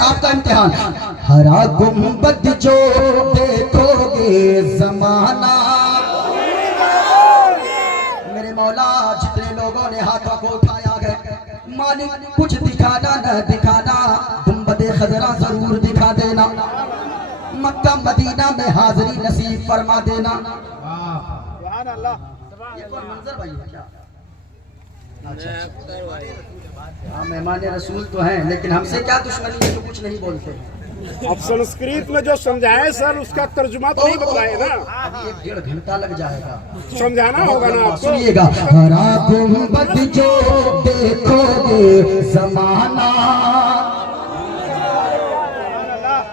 आपका इम्तिहान। हरा गुंबद जो देखोगे जमाना, मेरे मौला जितने लोगों ने हाथों को उठाया है, मालिक कुछ दिखाना न दिखाना, गुंबद खजरा जरूर दिखा देना, मक्का मदीना में हाजिरी नसीब फरमा देना। ये कौन मंजर भाई है क्या? अच्छा, हाँ मेहमान रसूल तो हैं, लेकिन हमसे क्या दुश्मनी है तो कुछ नहीं बोलते। अब संस्कृत में जो समझाए सर उसका तर्जुमा तो नहीं बताए ना, अभी 1-1.5 घंटा लग जाएगा, समझाना होगा ना आपको। सुनिएगा। हरा गुंबद जो देखोगे जमाना,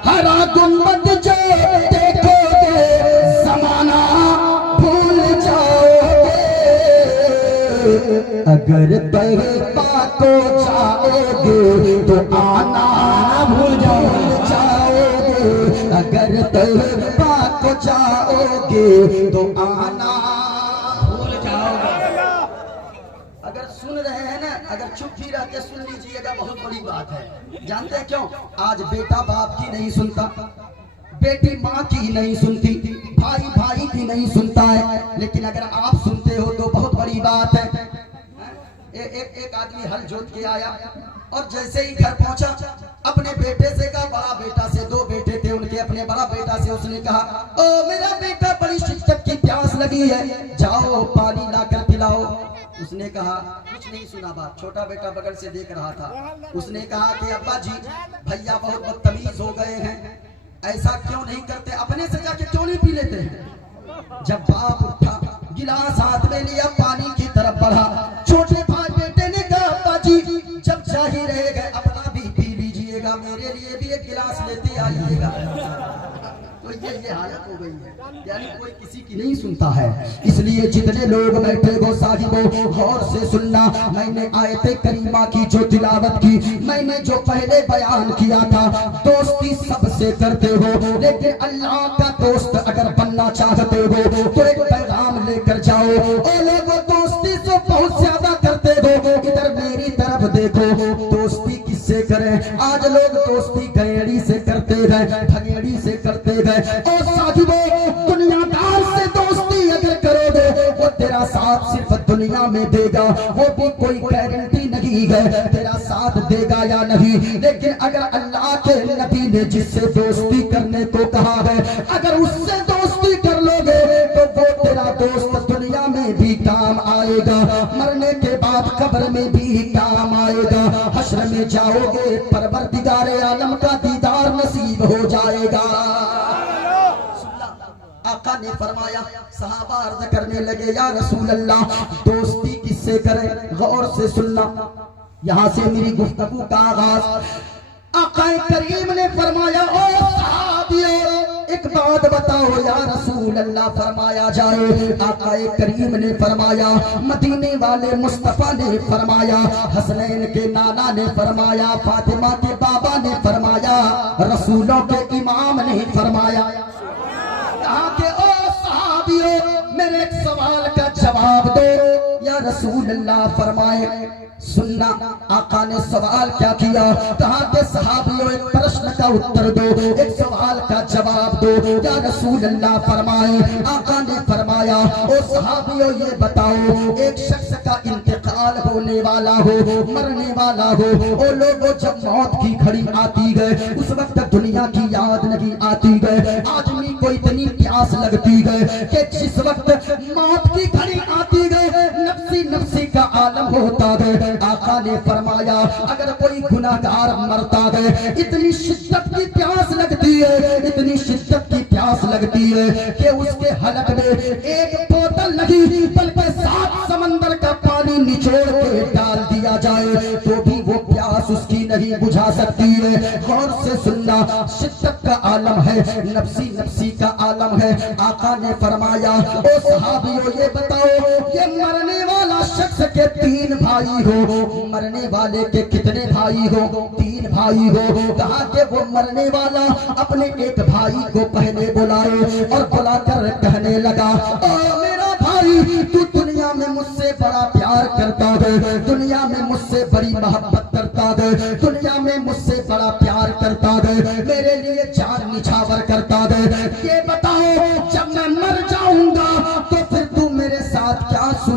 हरा गुंबद जो देखोगे जमाना, भूल जाओगे अगर तैयबा को जाओगे तो आना भूल जाओगे, अगर तैयबा को जाओगे तो आना भूल जाओगे। अगर सुन रहे हैं ना, अगर चुप भी रहते सुन लीजिएगा, बहुत बड़ी बात है। जानते हैं क्यों? आज बेटा बाप की नहीं सुनता, बेटी माँ की नहीं सुनती, भाई भाई की नहीं सुनता है, लेकिन अगर आप सुनते हो तो बहुत बड़ी बात है। एक आदमी हल जोत के आया और जैसे ही घर पहुंचा अपने बेटे से कहा, बड़ा बेटा से, 2 बेटे थे उनके, अपने बड़ा बेटा से उसने कहा, ओ मेरा बेटा बड़ी शिद्दत की प्यास लगी है, जाओ पानी लाकर पिलाओ। उसने कहा, कुछ नहीं सुना बात, छोटा बेटा बगल से देख रहा था। उसने कहा कि अब्बा जी भैया बहुत बदतमीज हो गए हैं, ऐसा क्यों नहीं करते, अपने से जाके क्यों नहीं पी लेते हैं। जब बाप उठा, गिलास हाथ में लिया, पानी की तरफ बढ़ा, छोटे भाई बेटे ने कहा, अब्बा जी जब चाही रहे गए अपना भी पी लीजिएगा, मेरे लिए भी 1 गिलास लेते आइएगा। तो ये हालत हो गई है, यानी कोई किसी की नहीं सुनता है। इसलिए जितने लोग बैठे हो साहिबो गौर से सुनना, मैंने आयत करीमा की जो तिलावत की, मैंने जो पहले बयान किया था, दोस्ती सबसे करते हो, लेकिन अल्लाह का दोस्त अगर बनना चाहते हो तो एक पैगाम लेकर जाओ। ओ लोगों दोस्ती तो बहुत ज्यादा करते हो, इधर मेरी तरफ देखो, दोस्ती किससे करें? आज लोग दोस्ती गैड़ी से करते हैं, भगेड़ी से करते हैं। और साथियों दुनियादार से दोस्ती अगर करोगे वो तेरा साथ सिर्फ दुनिया में देगा, वो भी कोई गारंटी नहीं है तेरा साथ देगा या नहीं। लेकिन अगर अल्लाह के नबी ने जिससे दोस्ती करने को कहा है, अगर उससे दोस्ती कर लोगे तो वो तेरा दोस्त दुनिया में भी काम आएगा, मरने के बाद कब्र में भी काम आएगा, हश्र में जाओगे परवरदिगारे आलम का दीदार नसीब हो जाएगा। आका ने फरमाया, सहाबा अर्ज करने लगे, या रसूल अल्लाह दोस्ती किससे करें? गौर से सुनना, यहाँ से मेरी गुफ्तगू का आगाज। आका करीम ने फरमाया, ओ सहाबियों एक बात बताओ या रसूल अल्लाह, फरमाया जाए। आका करीम ने फरमाया, मदीने वाले मुस्तफा ने फरमाया, हसनैन के नाना ने फरमाया, फातिमा के बाबा ने फरमाया, रसूलों के इमाम ने फरमाया। कहा के ओ सहाबियों मेरे एक सवाल का जवाब दो या रसूल अल्लाह। फरमाए, सुनना आका ने सवाल क्या किया? कहा के सहाबियों एक प्रश्न का उत्तर दो, एक सवाल का जवाब दो या रसूल अल्लाह। फरमाए, आका ने फरमाया, ओ सहाबियों ये बताओ, एक शख्स का इंतकाल होने वाला हो, मरने वाला हो, ओ लोगों जब मौत की घड़ी आती है उस वक्त दुनिया की याद नहीं आती है, आदमी को इतनी प्यास लगती है कि जिस वक्त मौत की घड़ी आती है नफ्सी नफ्सी का आलम होता है। आका ने फरमाया, अगर कोई गुनाहगार मरता है इतनी शिद्दत की प्यास लगती है, इतनी शिद्दत की प्यास लगती है कि उसके हलक में एक बोतल नहीं बल्कि 7 समंदर का पानी निचोड़ के डाल दिया जाए तो भी वो प्यास उसकी नहीं बुझा सकती है। गौर से सुनना, शिद्दत का आलम है, नफ्सी नफ्सी का आलम है। आका ने फरमाया, ओ सहाबियों ये बताओ, ये मरने वाला शख्स के 3 भाई हो, मरने वाले के कितने भाई हो? 3 भाई हो। कहा कि वो मरने वाला अपने एक भाई को पहले बुलाए और बुलाकर कहने लगा, ओ मेरा भाई तू दुनिया में मुझसे बड़ा प्यार करता है, दुनिया में मुझसे बड़ी मोहब्बत करता है, दुनिया में मुझसे बड़ा प्यार करता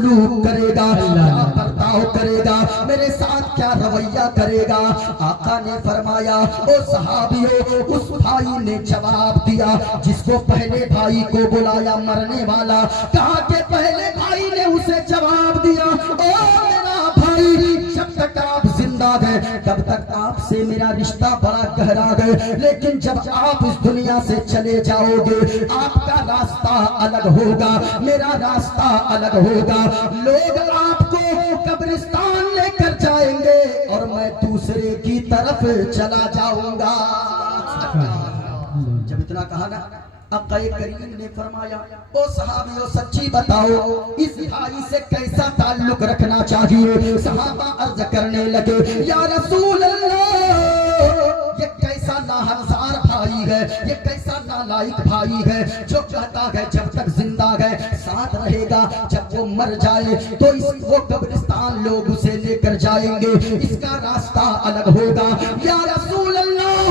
सलूक करेगा, क्या बर्ताव करेगा, मेरे साथ क्या रवैया करेगा। आका ने फरमाया ओ सहाबियों, उस भाई ने जवाब दिया जिसको पहले भाई को बुलाया मरने वाला, कहा कि पहले भाई ने उसे जवाब दिया ओ मेरा भाई, जब तक आप जिंदा गए तब तक आपसे मेरा रिश्ता बड़ा गहरा है, लेकिन जब आप इस दुनिया से चले जाओगे आपका रास्ता अलग होगा, मेरा रास्ता अलग होगा। लोग आपको कब्रिस्तान लेकर जाएंगे और मैं दूसरे की तरफ चला जाऊंगा। जब इतना कहा ना, अब करीम ने फरमाया ओ सहाबियों सच्ची बताओ इस भाई से कैसा ताल्लुक रखना चाहिए। सहाबा अर्ज करने लगे या रसूल अल्लाह, ये कैसा नाहंसार भाई है, ये कैसा नालायक भाई है जो कहता है जब तक जिंदा है साथ रहेगा, जब वो मर जाए तो वो कब्रिस्तान लोग उसे लेकर जाएंगे, इसका रास्ता अलग होगा। या रसूल अल्लाह,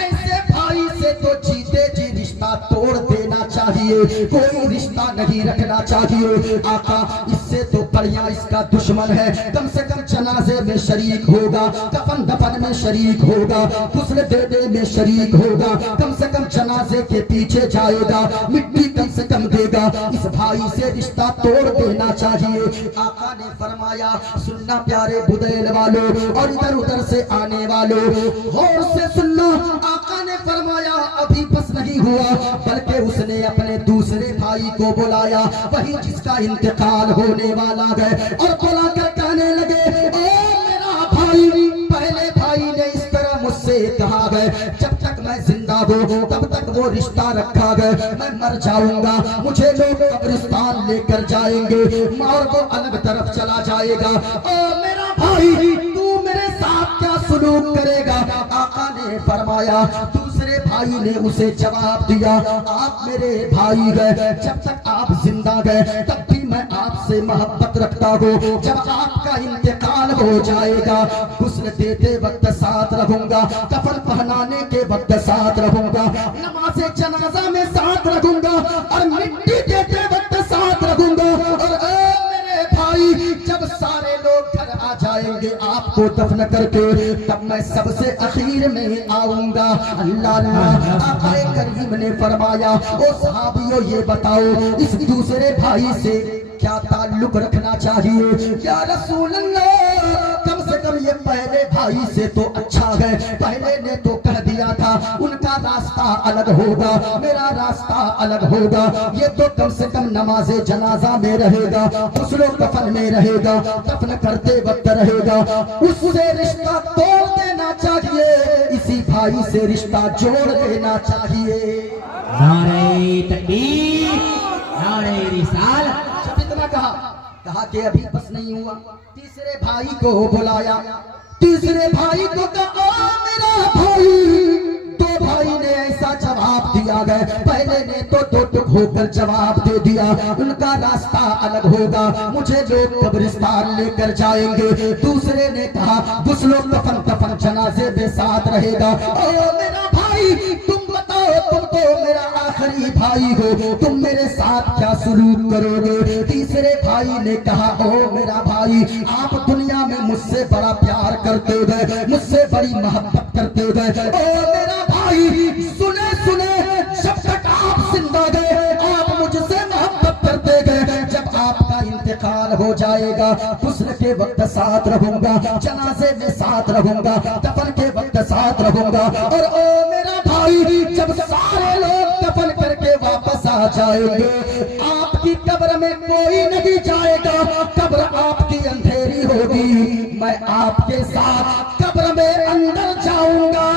ऐसे भाई से तो जीते जी रिश्ता तोड़ देना चाहिए, कोई रिश्ता नहीं रखना चाहिए। आका इससे तो बढ़िया इसका दुश्मन है, कम से कम जनाजे में शरीक होगा, कफन दफन में शरीक होगा, गुस्ल देने में शरीक होगा, कम से कम जनाजे के पीछे जाएगा, मिट्टी कम से कम देगा। इस भाई से रिश्ता तोड़ देना चाहिए। आका ने फरमाया सुनना प्यारे बुदैल वालों और इधर उधर से आने वालों, गौर से सुनना। आका ने फरमाया अभी बस नहीं हुआ, बल्कि उसने अपने दूसरे भाई को बुलाया, वही जिसका इंतकाल होने वाला है, और बुलाकर कहने लगे ओ मेरा भाई, पहले भाई ने इस तरह मुझसे कहा है जब तक मैं जिंदा हूँ तब तक वो रिश्ता रखा है, मैं मर जाऊंगा मुझे लोग कब्रिस्तान लेकर जाएंगे और वो अलग तरफ चला जाएगा। ओ मेरा भाई तू मेरे साथ क्या सलूक करेगा। आका ने फरमाया, दूसरे भाई ने उसे जवाब दिया आप मेरे भाई हैं, जब तक आप जिंदा गए तब भी मैं आपसे मोहब्बत रखता हूँ, जब आपका इंतकाल हो जाएगा गुस्ल देते वक्त साथ रहूंगा, कफन पहनाने के वक्त साथ रहूंगा, नमाज़े जनाजा में साथ रहूंगा और मिट्टी देते वक्त साथ रहूंगा। और मेरे भाई जब सारे लोग घर आ जाएंगे आपको दफन करके तब मैं सबसे आखिर में आऊंगा। अल्लाह अल्लाह। आका करीम ने फरमाया ओ सहाबियों ये बताओ इस दूसरे भाई से क्या ताल्लुक रखना चाहिए। या रसूल अल्लाह, कम से कम ये पहले भाई से तो अच्छा है, पहले ने तो कह दिया था उनका रास्ता अलग होगा, मेरा रास्ता अलग होगा, ये तो कम से कम नमाज़े जनाजा में रहेगा, गुस्लो कफन में रहेगा, दफन करते वक्त रहेगा, उससे रिश्ता तोड़ देना चाहिए, इसी भाई से रिश्ता जोड़ देना चाहिए। नारे तकबीर, नारे रिसालत। जब इतना कहा कि अभी बस नहीं हुआ, तीसरे भाई को बुलाया, तीसरे भाई को कहा मेरा भाई। दो भाई ने ऐसा जवाब दिया गया, पहले ने तो दो टुक होकर जवाब दे दिया उनका रास्ता अलग होगा, मुझे लोग कब्रिस्तान लेकर जाएंगे। दूसरे ने कहा गुस्लो कफन दफन जनाजे में साथ रहेगा। ओ मेरा भाई तुम बताओ, तुम तो मेरा आखिरी भाई हो, तुम मेरे साथ क्या सलूक करोगे। तीसरे भाई ने कहा ओ मेरा भाई आप दुनिया में मुझसे बड़ा प्यार करते गए, मुझसे बड़ी मोहब्बत करते गए। ओ मेरा भाई सुने सुने, जब तक आप जिंदा गए आप मुझसे मोहब्बत करते गए, जब आपका इंतकाल हो जाएगा गुस्ल के वक्त साथ रहूंगा, जनाजे में साथ रहूंगा, दफन के वक्त साथ रहूंगा। और ओ मेरा भाई जब सारे लोग दफन करके वापस आ जाएंगे आपकी कब्र में कोई नहीं जाएगा, कब्र आपकी अंधेरी होगी, मैं आपके साथ कब्र में अंदर जाऊंगा।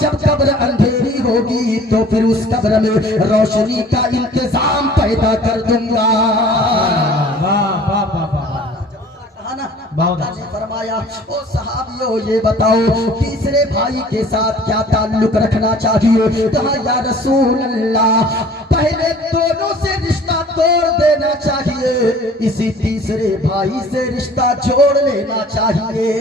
जब कब्र अंधेरी होगी तो फिर उस कब्र में रोशनी का इंतजाम पैदा कर दूंगा। ने फरमाया ओ सहाबियों ये बताओ तीसरे भाई के साथ क्या ताल्लुक रखना चाहिए। कहा या रसूल अल्लाह, पहले दोनों से रिश्ता तोड़ देना चाहिए, इसी तीसरे भाई से रिश्ता जोड़ लेना चाहिए।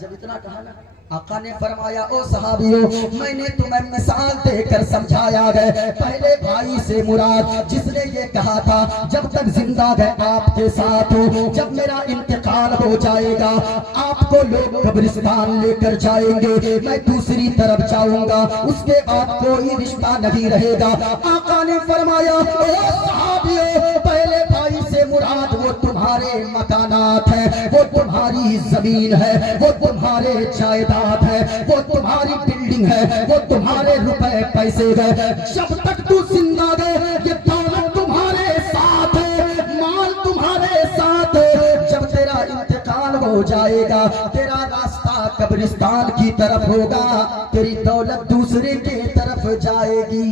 जब इतना कहा ना आका ने फरमाया ओ सहाबियों, मैंने तुम्हें मिसाल देकर समझाया है। पहले भाई से मुराद जिसने ये कहा था जब तक जिंदा है आपके साथ हो, जब मेरा इंतकाल हो जाएगा आपको लोग कब्रिस्तान लेकर जाएंगे, मैं दूसरी तरफ जाऊंगा, उसके बाद कोई रिश्ता नहीं रहेगा। आका ने फरमाया ओ सहाबियों, पहले भाई से मुराद वो तुम्हारे मकानात है, वो तुम्हारी जमीन है, वो तुम्हारे जायदाद है, वो तुम्हारी बिल्डिंग है, वो तुम्हारे रुपए पैसे है। जब तक तू जिंदा है ये दौलत तुम्हारे साथ है, माल तुम्हारे साथ है। जब तेरा इंतकाल हो जाएगा तेरा रास्ता कब्रिस्तान की तरफ होगा, तेरी दौलत दूसरे के तरफ जाएगी।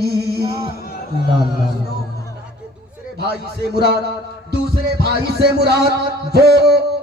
दूसरे भाई से मुराद वो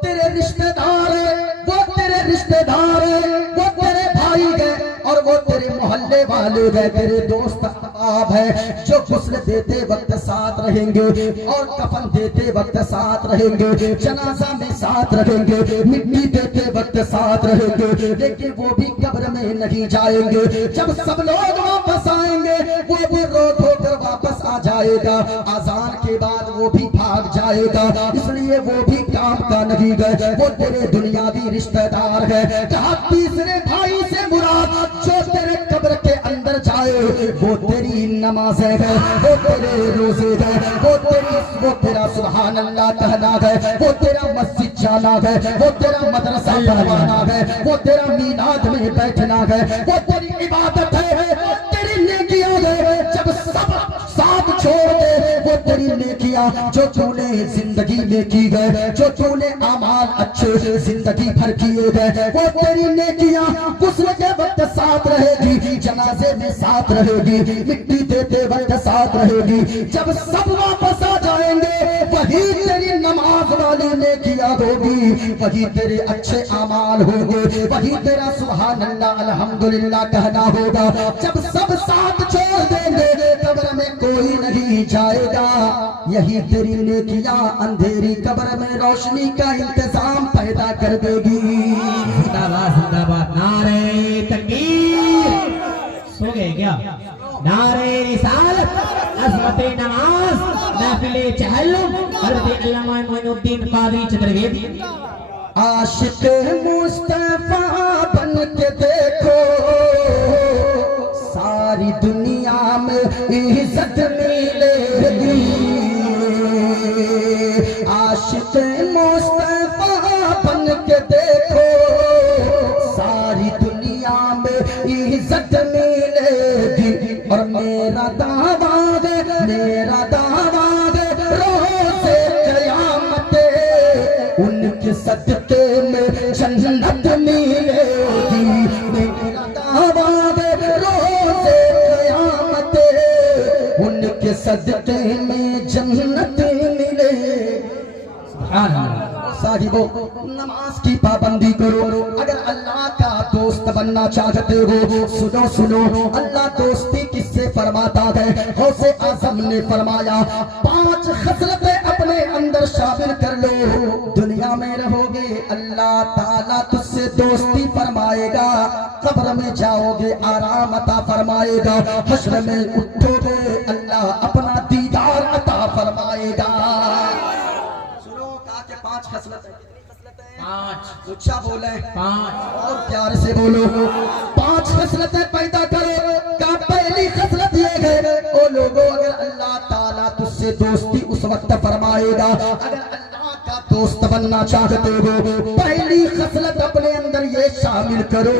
तेरे रिश्तेदार है, वो तेरे रिश्तेदार है, वो तेरे भाई है और वो तेरे मोहल्ले वाले है, तेरे दोस्त अहबाब है जो गुस्ल देते वक्त साथ रहेंगे और कफन देते वक्त साथ रहेंगे, जनाजा में साथ रहेंगे, मिट्टी देते वक्त साथ रहेंगे, लेकिन वो भी कब्र में नहीं जाएंगे। जब सब लोग वापस आएंगे वो भी रो धोकर वापस आ जाएगा, आजान के बाद वो भी भाग जाएगा, इसलिए वो भी काम का नहीं गए, वो तेरे दुनियावी रिश्तेदार है। कहा तीसरे भाई से मुराद जो तेरे कब्र के अंदर जाए वो तेरी नमाज़ें है, वो तेरे रोजे है, वो तेरा सुभान अल्लाह कहना है, वो तेरा मस्जिद जाना है, वो तेरा मदरसा पढ़वाना है, वो तेरा मीलाद में बैठना है, वो तेरी इबादत है, वो तेरी नेकियां है। जब सब साथ छोड़ दे वो तेरी नेकियां जो तूने जिंदगी में की गए, जो तूने अमाल अच्छे जिंदगी भर किए गए, वो तेरी नेकियां गुस्ल के वक्त साथ रहेगी, जनाजे में साथ रहेगी, मिट्टी देते वक्त साथ रहेगी। जब सब वापस आ जाएंगे वही तेरी नमाज वाली नेकियां होगी, वही तेरे अच्छे अमाल होंगे, वही तेरा सुभान अल्लाह अल्हम्दुलिल्लाह कहना होगा। जब सब साथ छोड़ देंगे कब्र में कोई नहीं जाएगा, यही तेरी नेकियां अंधेरी कब्र में रोशनी का इंतजाम पैदा कर देगी। जिंदाबाद जिंदाबाद, नारे तकबीर। सो गए क्या? नारे रिसालत, अज़मते नमाज, महफिले चहल्लुम, हज़रत अल्लामा मोइनुद्दीन कादरी चतुर्वेदी। आशिक मुस्तफा बन के देखो सारी दुनिया में इज्जत मिलेगी। आशिक मुस्तफा बन के देखो सारी दुनिया में इज्जत मिलेगी। और मेरा दावा रोज़े क़यामत उनके सदक़े में जन्नत मिलेगी। मेरा दावा रोज़े क़यामत उनके सदक़े में जन्नत मिले। साहिबो नमाज की पाबंदी करो, अगर अल्लाह का दोस्त बनना चाहते हो सुनो सुनो, अल्लाह दोस्ती किससे फरमाता है? गौसे आज़म ने फरमाया 5 खसलतें अपने अंदर शामिल कर लो, दुनिया में रहोगे अल्लाह ताला तुझसे दोस्ती फरमाएगा, कब्र में जाओगे आराम अता फरमाएगा, हश्र में उठोगे अल्लाह अपना दीदार अता फरमाएगा। सुनो कहा के 5 खसलतें, 5 ऊंचा बोले, 5 और प्यार से बोलो। 5 खसलतें पैदा करो। का पहली खसलत ये है ओ लोगों, अगर अल्लाह ताला तुझसे दोस्ती उस वक्त फरमाएगा, अगर अल्लाह का दोस्त बनना चाहते हो पहली खसलत अपने अंदर ये शामिल करो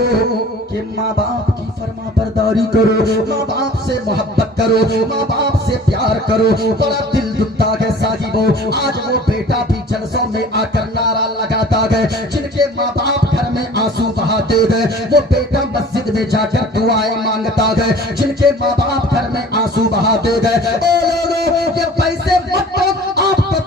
कि माँ बाप की फरमा बरदारी करो, माँ बाप से मोहब्बत करो, माँ बाप से प्यार करो। बड़ा दिल दुखता है साहिबो, आज वो बेटा भी जलसों में आकर नारा लगाता है, जिनके माँ बाप घर में आंसू बहाते हैं, वो बेटा मस्जिद में जाकर दुआएं मांगता है, जिनके माँ बाप घर में आंसू बहाते हैं। ये पैसे मत दो, आपके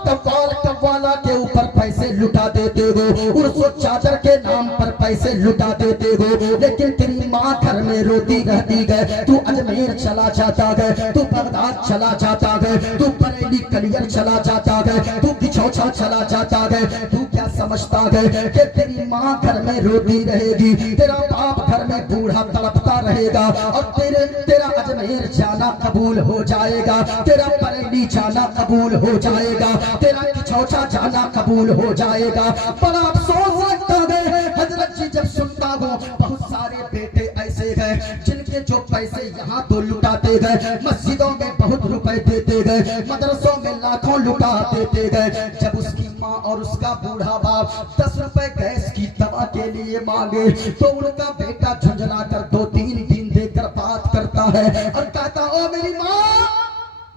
कव्वाला के ऊपर पैसे लुटा देते हो, उर्सो चादर के नाम पर पैसे लुटा देते हो, लेकिन तेरी माँ घर में रोती रहती है। तू अजमेर चला जाता है, तू बगदाद चला जाता है, तू बरेली कलियर चला जाता है, तू बिछौछा चला जाता है, तू क्या समझता है कि तेरी माँ घर में रोती रहेगी, तेरा बाप घर में बूढ़ा तड़पता रहेगा और तेरा अजमेर जाना कबूल हो जाएगा, तेरा बरेली जाना कबूल हो जाएगा, तेरा किचौचा जाना कबूल हो जाएगा। बड़ा अफसोस लगता है हजरत जी जब सुनता हूँ, बहुत सारे बेटे ऐसे हैं जिनके जो पैसे यहाँ तो लुटाते गए, मस्जिदों में बहुत रुपए देते गए, मदरसों में लाखों लुटा देते गए। जब उसकी माँ और उसका बूढ़ा बाप 10 रुपए गैस की दवा के लिए मांगे तो उनका बेटा झुंझला कर 2-3 दिन देकर बात करता है और कहता ओ मेरी माँ,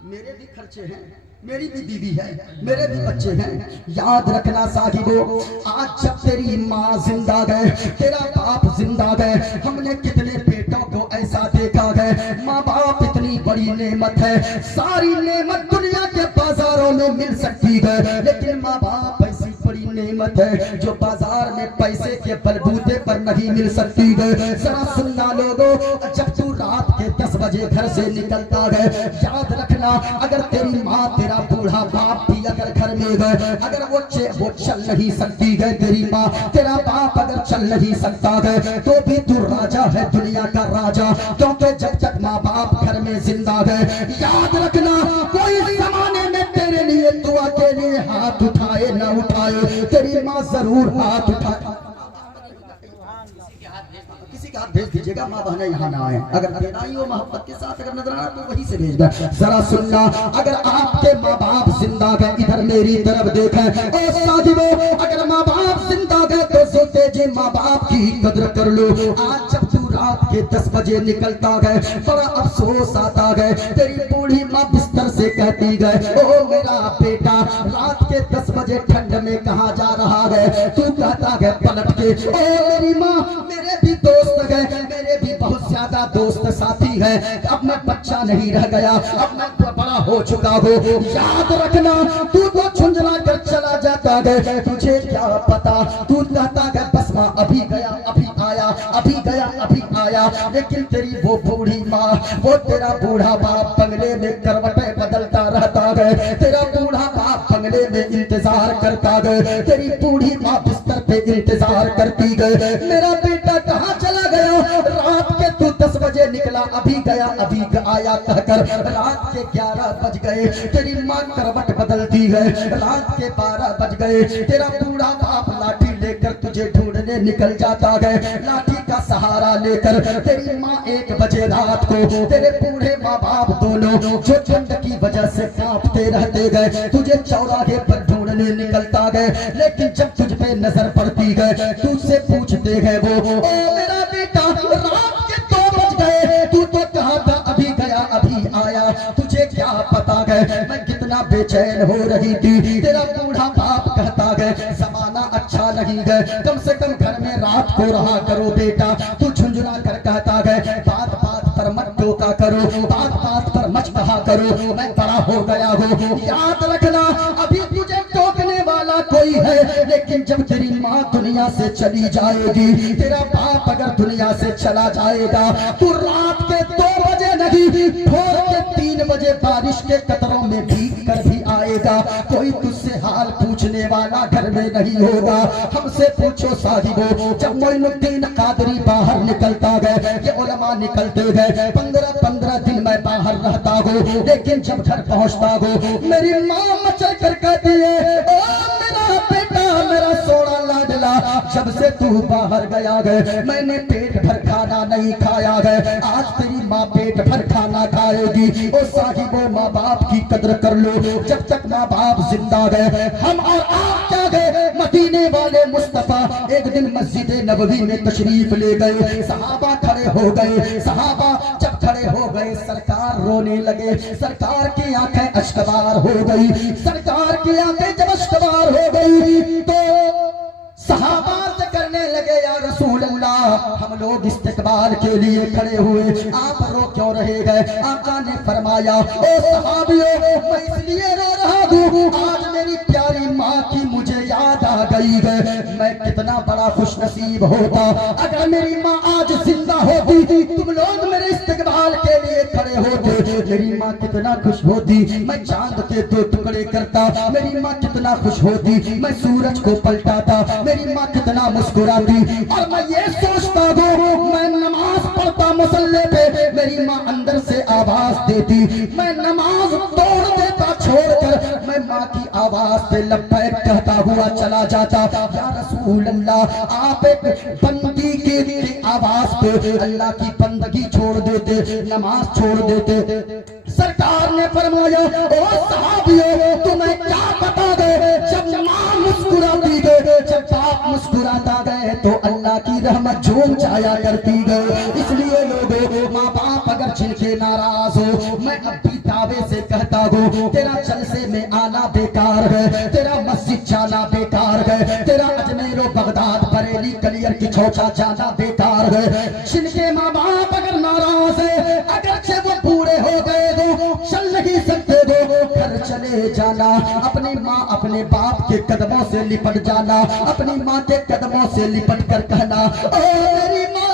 मेरे भी खर्चे हैं, मेरी भी बीवी है, मेरे भी बच्चे हैं। याद रखना साहिबो, आज जब तेरी माँ जिंदा गए, तेरा बाप जिंदा गए, हमने कितने बेटों को ऐसा देखा है। माँ बाप इतनी बड़ी नेमत है, सारी नेमत दुनिया के बाजारों में मिल सकती है, लेकिन माँ बाप ऐसी बड़ी नेमत है जो बाजार में पैसे के बलबूते पर नहीं मिल सकती है। जरा सुनना लोगों, जब तू रात के 10 बजे घर से निकलता है, याद रखना अगर तेरी माँ तेरा बूढ़ा बाप भी अगर घर में गए, अगर वो चल नहीं सकती है, तेरी माँ तेरा बाप अगर चल नहीं सकता है, तो भी तू राजा है, दुनिया का राजा, क्योंकि जब तक माँ बाप घर में जिंदा है, याद रखना कोई जमाने में तेरे लिए दुआ के लिए हाथ उठाए ना उठाए, तेरी माँ जरूर हाथ उठाए। किसी का हाथ भेज दीजिएगा, माँ बहने यहाँ ना आए, अगर देना ही हो मोहब्बत के साथ अगर नजर आना तो वहीं से भेज दे। जरा सुनना, अगर आपके माँ बाप जिंदा गए, इधर मेरी तरफ देखें ओ साथियों, अगर माँ बाप जिंदा गए तो सोते जी माँ बाप की कदर कर लो। आज जब तू रात के 10 बजे निकलता गए, बड़ा अफसोस आता गए, तेरी बूढ़ी माँ बिस्तर से कहती गए ओ मेरा बेटा, रात के 10 बजे ठंड में कहाँ जा रहा है? तू कहता गए पलट के ओ मेरी माँ, मेरे भी दोस्त गए, मेरे भी बहुत ज्यादा दोस्त साथी है, अब मैं बच्चा नहीं रह गया, अब मैं बड़ा हो चुका हूँ। याद रखना तू तो झुंझला कर चला जाता है, तुझे क्या पता, तू कहता है बस माँ अभी गया अभी आया, अभी गया अभी आया, लेकिन तेरी वो बूढ़ी माँ, वो तेरा बूढ़ा बाप बंगले में करवटें बदलता रहता है, तेरा बूढ़ा बाप बंगले में इंतजार करता है, तेरी बूढ़ी माँ बिस्तर पे इंतजार करती है, मेरा बेटा कहाँ चला गया, रात के तू 10 बजे निकला, अभी गया अभी आया कहकर रात के 11 बज गए, तेरी माँ करवट बदलती है, रात के 12 बज गए, तेरा बूढ़ा बाप लाठी लेकर तुझे ढूंढने निकल जाता है, लाठी का सहारा लेकर तेरी माँ 1 बजे रात को, तेरे बूढ़े माँ बाप दोनों जो ठंड की वजह से कांपते रहते गए, तुझे चौराहे पर ढूंढने निकलता गए, लेकिन जब तुझ पे नजर पड़ती है, तुझसे पूछते हैं वो ओ मेरा बेटा, रात के 2 बज गए, तू तो कहा था अभी गया अभी आया, तुझे क्या पता है मैं कितना बेचैन हो रही थी। तेरा बूढ़ा बाप कहता है जमाना अच्छा नहीं है, कम से कम घर में रात को रहा करो बेटा, तू झुंझुना कर कहता है बात बात पर मत टोका करो, बात बात पर मत कहा करो, मैं बड़ा हो गया हूँ। याद रखना अभी तुझे टोकने वाला कोई है, लेकिन जब तेरी माँ दुनिया से चली जाएगी, तेरा बाप अगर दुनिया से चला जाएगा, तू रात के 2 बजे नहीं, भोर के 3 बजे बारिश के कतरों में भीग कर भी आएगा, कोई तुझसे हाल पूछने वाला घर में नहीं होगा। हमसे पूछो साहिबो, जब मोइनुद्दीन कादरी बाहर निकलता गए, ये उलमा निकलते गए, 15-15 दिन मैं बाहर रहता हूँ, लेकिन जब घर पहुँचता हूँ, मेरी माँ मचल कर कहती है ओ मेरा बेटा, मेरा सोना लाडला, जब से तू बाहर गया गए, मैंने पेट भर खाना नहीं खाया गए, आज तेरी माँ पेट भर खाना खाएगी। ओ साहिबो, माँ बाप की कदर कर लो, जब तक माँ बाप जिंदा गए, हम और आप क्या गए, मदीने वाले मुस्तफा एक दिन मस्जिद नबवी में तशरीफ ले गए, सहाबा खड़े हो गए, सहाबा जब खड़े हो गए, सरकार रोने लगे, सरकार की आंखें अश्कबार हो गई, सरकार की आंखें जब अश्कबार हो गई तो सहाबा से करने लगे या रसूल अल्लाह, हम लोग इस्तिकबाल के लिए खड़े हुए, आप रो क्यों रहे गए? आका ने फरमाया ओ सहाबियों, मैं इसलिए रो रहा हूँ, आज मेरी प्यारी माँ की मुझे याद आ गई है, मैं कितना बड़ा खुश नसीब होता अगर मेरी माँ आज जिंदा होती, तुम लोग मेरे इस्तिकबाल के लिए खड़े होते, मेरी माँ कितना खुश होती, मैं चांद के 2 टुकड़े करता, मेरी माँ कितना खुश होती, मैं सूरज को पलटाता, मेरी माँ कितना मुस्कुराती। और मैं ये सोचता हूँ, मैं नमाज पढ़ता मुसल्ले पे, मेरी माँ अंदर से आवाज देती, मैं नमाज तोड़ देता छोड़कर, मैं माँ की आवाज से लब्बैक कहता हुआ चला जाता। या रसूल अल्लाह, आप एक बंदी की आवाज पे अल्लाह की बंदगी छोड़ देते, नमाज छोड़ देते। सरकार ने फरमाया, ओ सहाबियों, तुम्हें क्या बता दे, जब माँ मुस्कुराती गए, जब बाप मुस्कुराता गए तो अल्लाह की रहमत झूम छाया करती गए। इसलिए लोगों, माँ बाप अगर जिनके नाराज हो, मैं अब भी दावे से कहता हूँ, तेरा जलसे में आना बेकार है, तेरा मस्जिद जाना बेकार है, तेरा अजमेर बगदाद बरेली कलियर की चौका जाना बेकार है। जिनके माँ बाप अगर नाराज है, अगरचे वो बूढ़े हो गए हो, चल नहीं सकते हो, घर चले जाना, अपनी माँ अपने बाप के कदमों से लिपट जाना, अपनी माँ के कदमों से लिपट कर कहना, ओ मेरी माँ,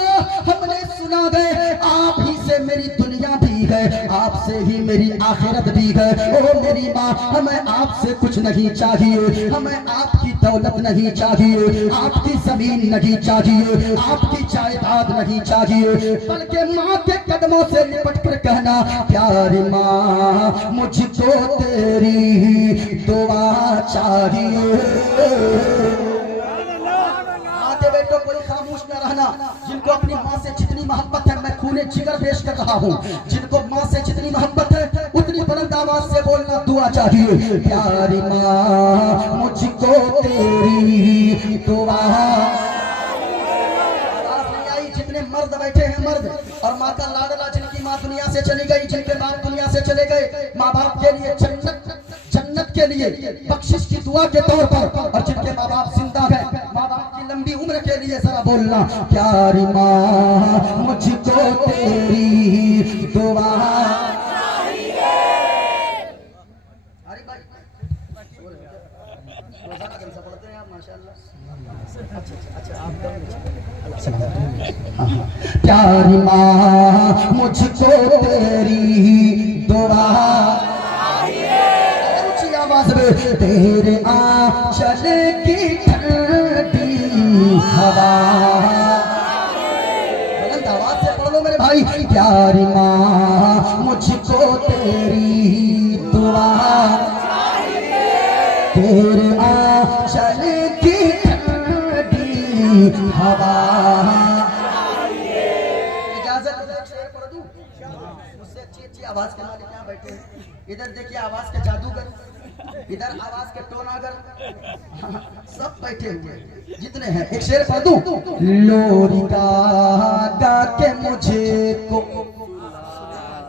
हमने सुना है आप ही से मेरी दुनिया भी है, आपसे ही मेरी आखिरत भी है। ओ मेरी माँ, हमें आपसे कुछ नहीं चाहिए, हमें आपकी दौलत नहीं चाहिए, आपकी जमीन नहीं चाहिए, आपकी जायदाद नहीं चाहिए, बल्कि माँ के कदमों से लिपट कर कहना, प्यारी माँ, मुझको तेरी दुआ चाहिए। आते बेटो कोई खामोश न रहना, जिनको अपनी माँ से जितनी मोहब्बत है, मैं खूने जिगर पेश कर रहा हूँ, जिनको माँ से जितनी मोहब्बत है उतनी बुलंद आवाज से बोलना, दुआ चाहिए। प्यारी माँ, मुझको तेरी दुआ। जितने मर्द बैठे हैं मर्द, और माँ का लाडला जिनकी माँ दुनिया से चली गई, जिनके बाप दुनिया से चले गए, माँ बाप के लिए जन्नत के लिए बख्शिश की दुआ के तौर पर, और जिनके माँ बाप जिंदा है, माँ बाप की लंबी उम्र के लिए जरा बोलना, प्यारी माँ, मुझको तेरी दुआ। अरे भाई रोजाना जलसा पढ़ते हैं आप माशाल्लाह। अच्छा प्यारी माँ, मुझको तेरी दुआ, ऊंची आवाज में, तेरे आंचल की ठंडी हवा, बुलंद आवाज से पढ़ लो मेरे भाई। प्यारी माँ, मुझको तेरी दुआ, तेरे आंचल की हवा। इजाजत शेर पढ़ दूं? मुझसे अच्छी आवाज के मालिक यहाँ बैठे हैं। इधर देखिए आवाज के जादूगर, इधर आवाज के टोनागर, सब बैठे हुए जितने हैं। एक शेर पढ़ दूं? लोरी गा के मुझे को,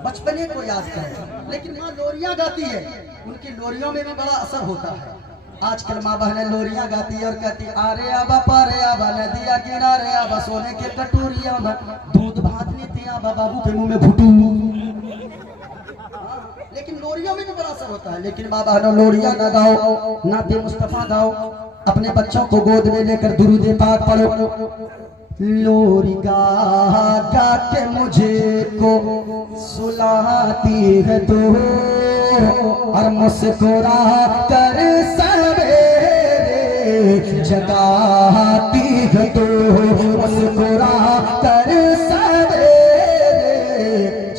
बचपने को याद करें, लेकिन माँ लोरियां गाती है, उनकी लोरियों में भी बड़ा असर होता है। आजकल माँ बहनें लोरियां गाती है और कहती, आरे आबा पारे आबा नदिया किनारे आबा, सोने के कटोरिया में दूध भात लेती आबा, बाबू के मुंह में घुटू। लेकिन लोरियों में भी बड़ा असर होता है। लेकिन माँ बहनों, लोरियां ना गाओ, नाते मुस्तफा गाओ, अपने बच्चों को गोद में लेकर दुरूद पाक पढ़ो। लोरी गा के मुझे को सुलाती है तो, और मुस्कुरा कर सवेरे जगाती है तो, मुस्कुरा कर सवेरे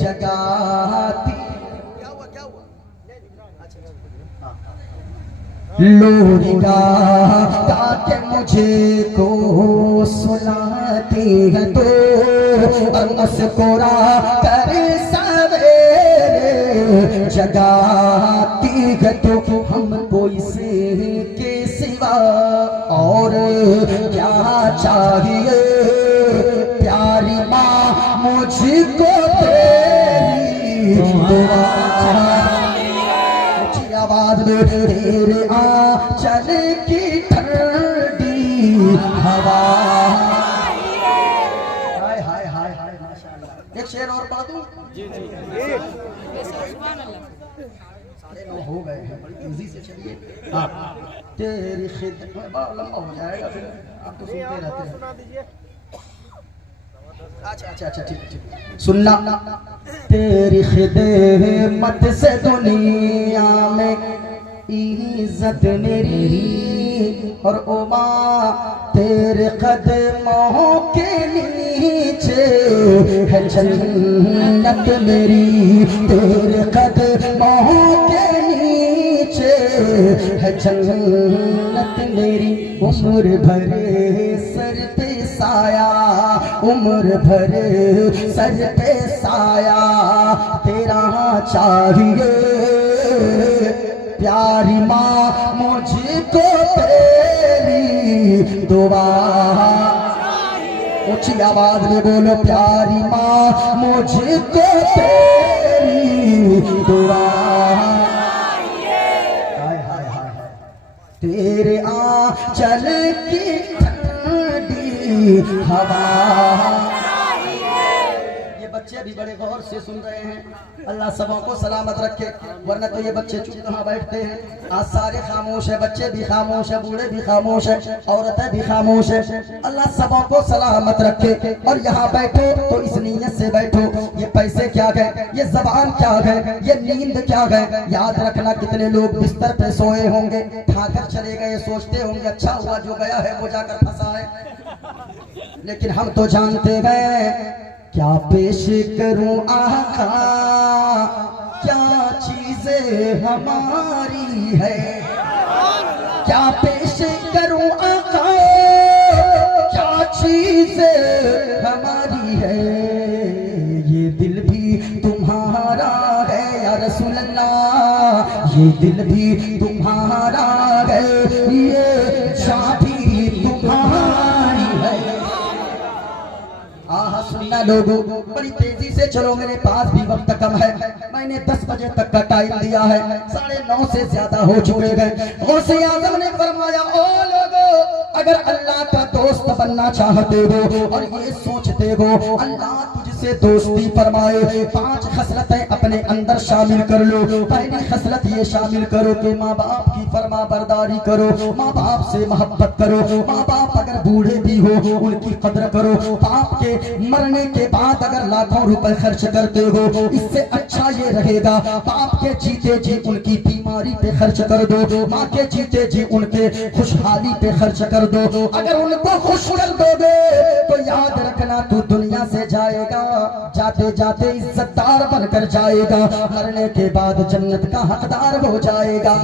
जगाती। लोरी गा के मुझे को सुलाती है तो, और मुस्कुरा कर सवेरे जगाती है तो, हमको इसे के सिवा और क्या चाहिए। प्यारी माँ, मुझको तेरी दुआ, आवाज में, तेरे आंचल की ठंडी हवा। हाय हाय हाय हाय माशाल्लाह। एक शेर और पढ़ दूं? जी जी। 9:30 हो गए हैं, बड़ी तेजी से चलिए। हाँ, तेरी खिदमत लंबा हो जाएगा फिर, आप तो सुनते रहते हैं। अच्छा अच्छा अच्छा ठीक ठीक सुनना। तेरी खिदमत से दुनिया में इज्जत मेरी, और ओ माँ तेरे कदमों के नीचे है जन्नत मेरी, तेरे कदमों के नीचे है जन्नत मेरी। उम्र भर सर पे साया, उम्र भर सर पे साया तेरा चाहिए, प्यारी माँ मुझको तेरी दुआ। ऊंची आवाज में बोलो, प्यारी माँ मुझको तेरी दुआ। हाय हाय हाय, तेरे आंचल की ठंडी हवा। बच्चे भी बड़े गौर से सुन रहे हैं, अल्लाह सबों को सलामत रखे, वरना तो ये बच्चे चुप कहाँ बैठते हैं। आज सारे खामोश है, बच्चे भी खामोश है, बूढ़े भी खामोश है, औरतें भी खामोश है। अल्लाह सबों को सलामत रखे। और यहाँ बैठो तो इस नीयत से बैठो, ये पैसे क्या गए, ये जबान क्या गए, ये नींद क्या गए। याद रखना कितने लोग बिस्तर पे सोए होंगे, खाकर चले गए, सोचते होंगे अच्छा हुआ जो गया है वो जाकर फंसा है, लेकिन हम तो जानते गए क्या पेश करूं आका, क्या चीजें हमारी है, क्या पेश करूं आका, क्या चीजें हमारी है। ये दिल भी तुम्हारा है या रसूल अल्लाह, ये दिल भी तुम्हारा है, ये जान भी तुम्हारी है। आहा सुनना लोगों, बड़ी तेजी से चलो, मेरे पास भी वक्त कम है। मैंने 10 बजे तक का टाइम दिया है, 9:30 से ज्यादा हो चुके हैं। गौसे आज़म ने फरमाया, ओ लोगों, अगर अल्लाह का दोस्त बनना चाहते हो और ये सोचते हो अल्लाह तुझसे दोस्ती फरमाए, 5 खसलतें अपने अंदर शामिल कर लो। पहली खसलत ये शामिल करो कि माँ बाप की फरमा बरदारी करो, माँ बाप से मोहब्बत करो। माँ बाप अगर बूढ़े भी हो उनकी कदर करो। बाप के मरने के बाद अगर लाखों रुपए खर्च करते हो, इससे अच्छा ये रहेगा बाप के जीते जी उनकी बीमारी पे खर्च कर दो, माँ के जीते जी उनके खुशहाली पे खर्च कर दो। अगर उनको खुश कर दोगे तो याद रखना तू दुनिया से जाएगा, जाते जाते इज्जतदार बनकर जाएगा, मरने के बाद जन्नत का हकदार हो जाएगा।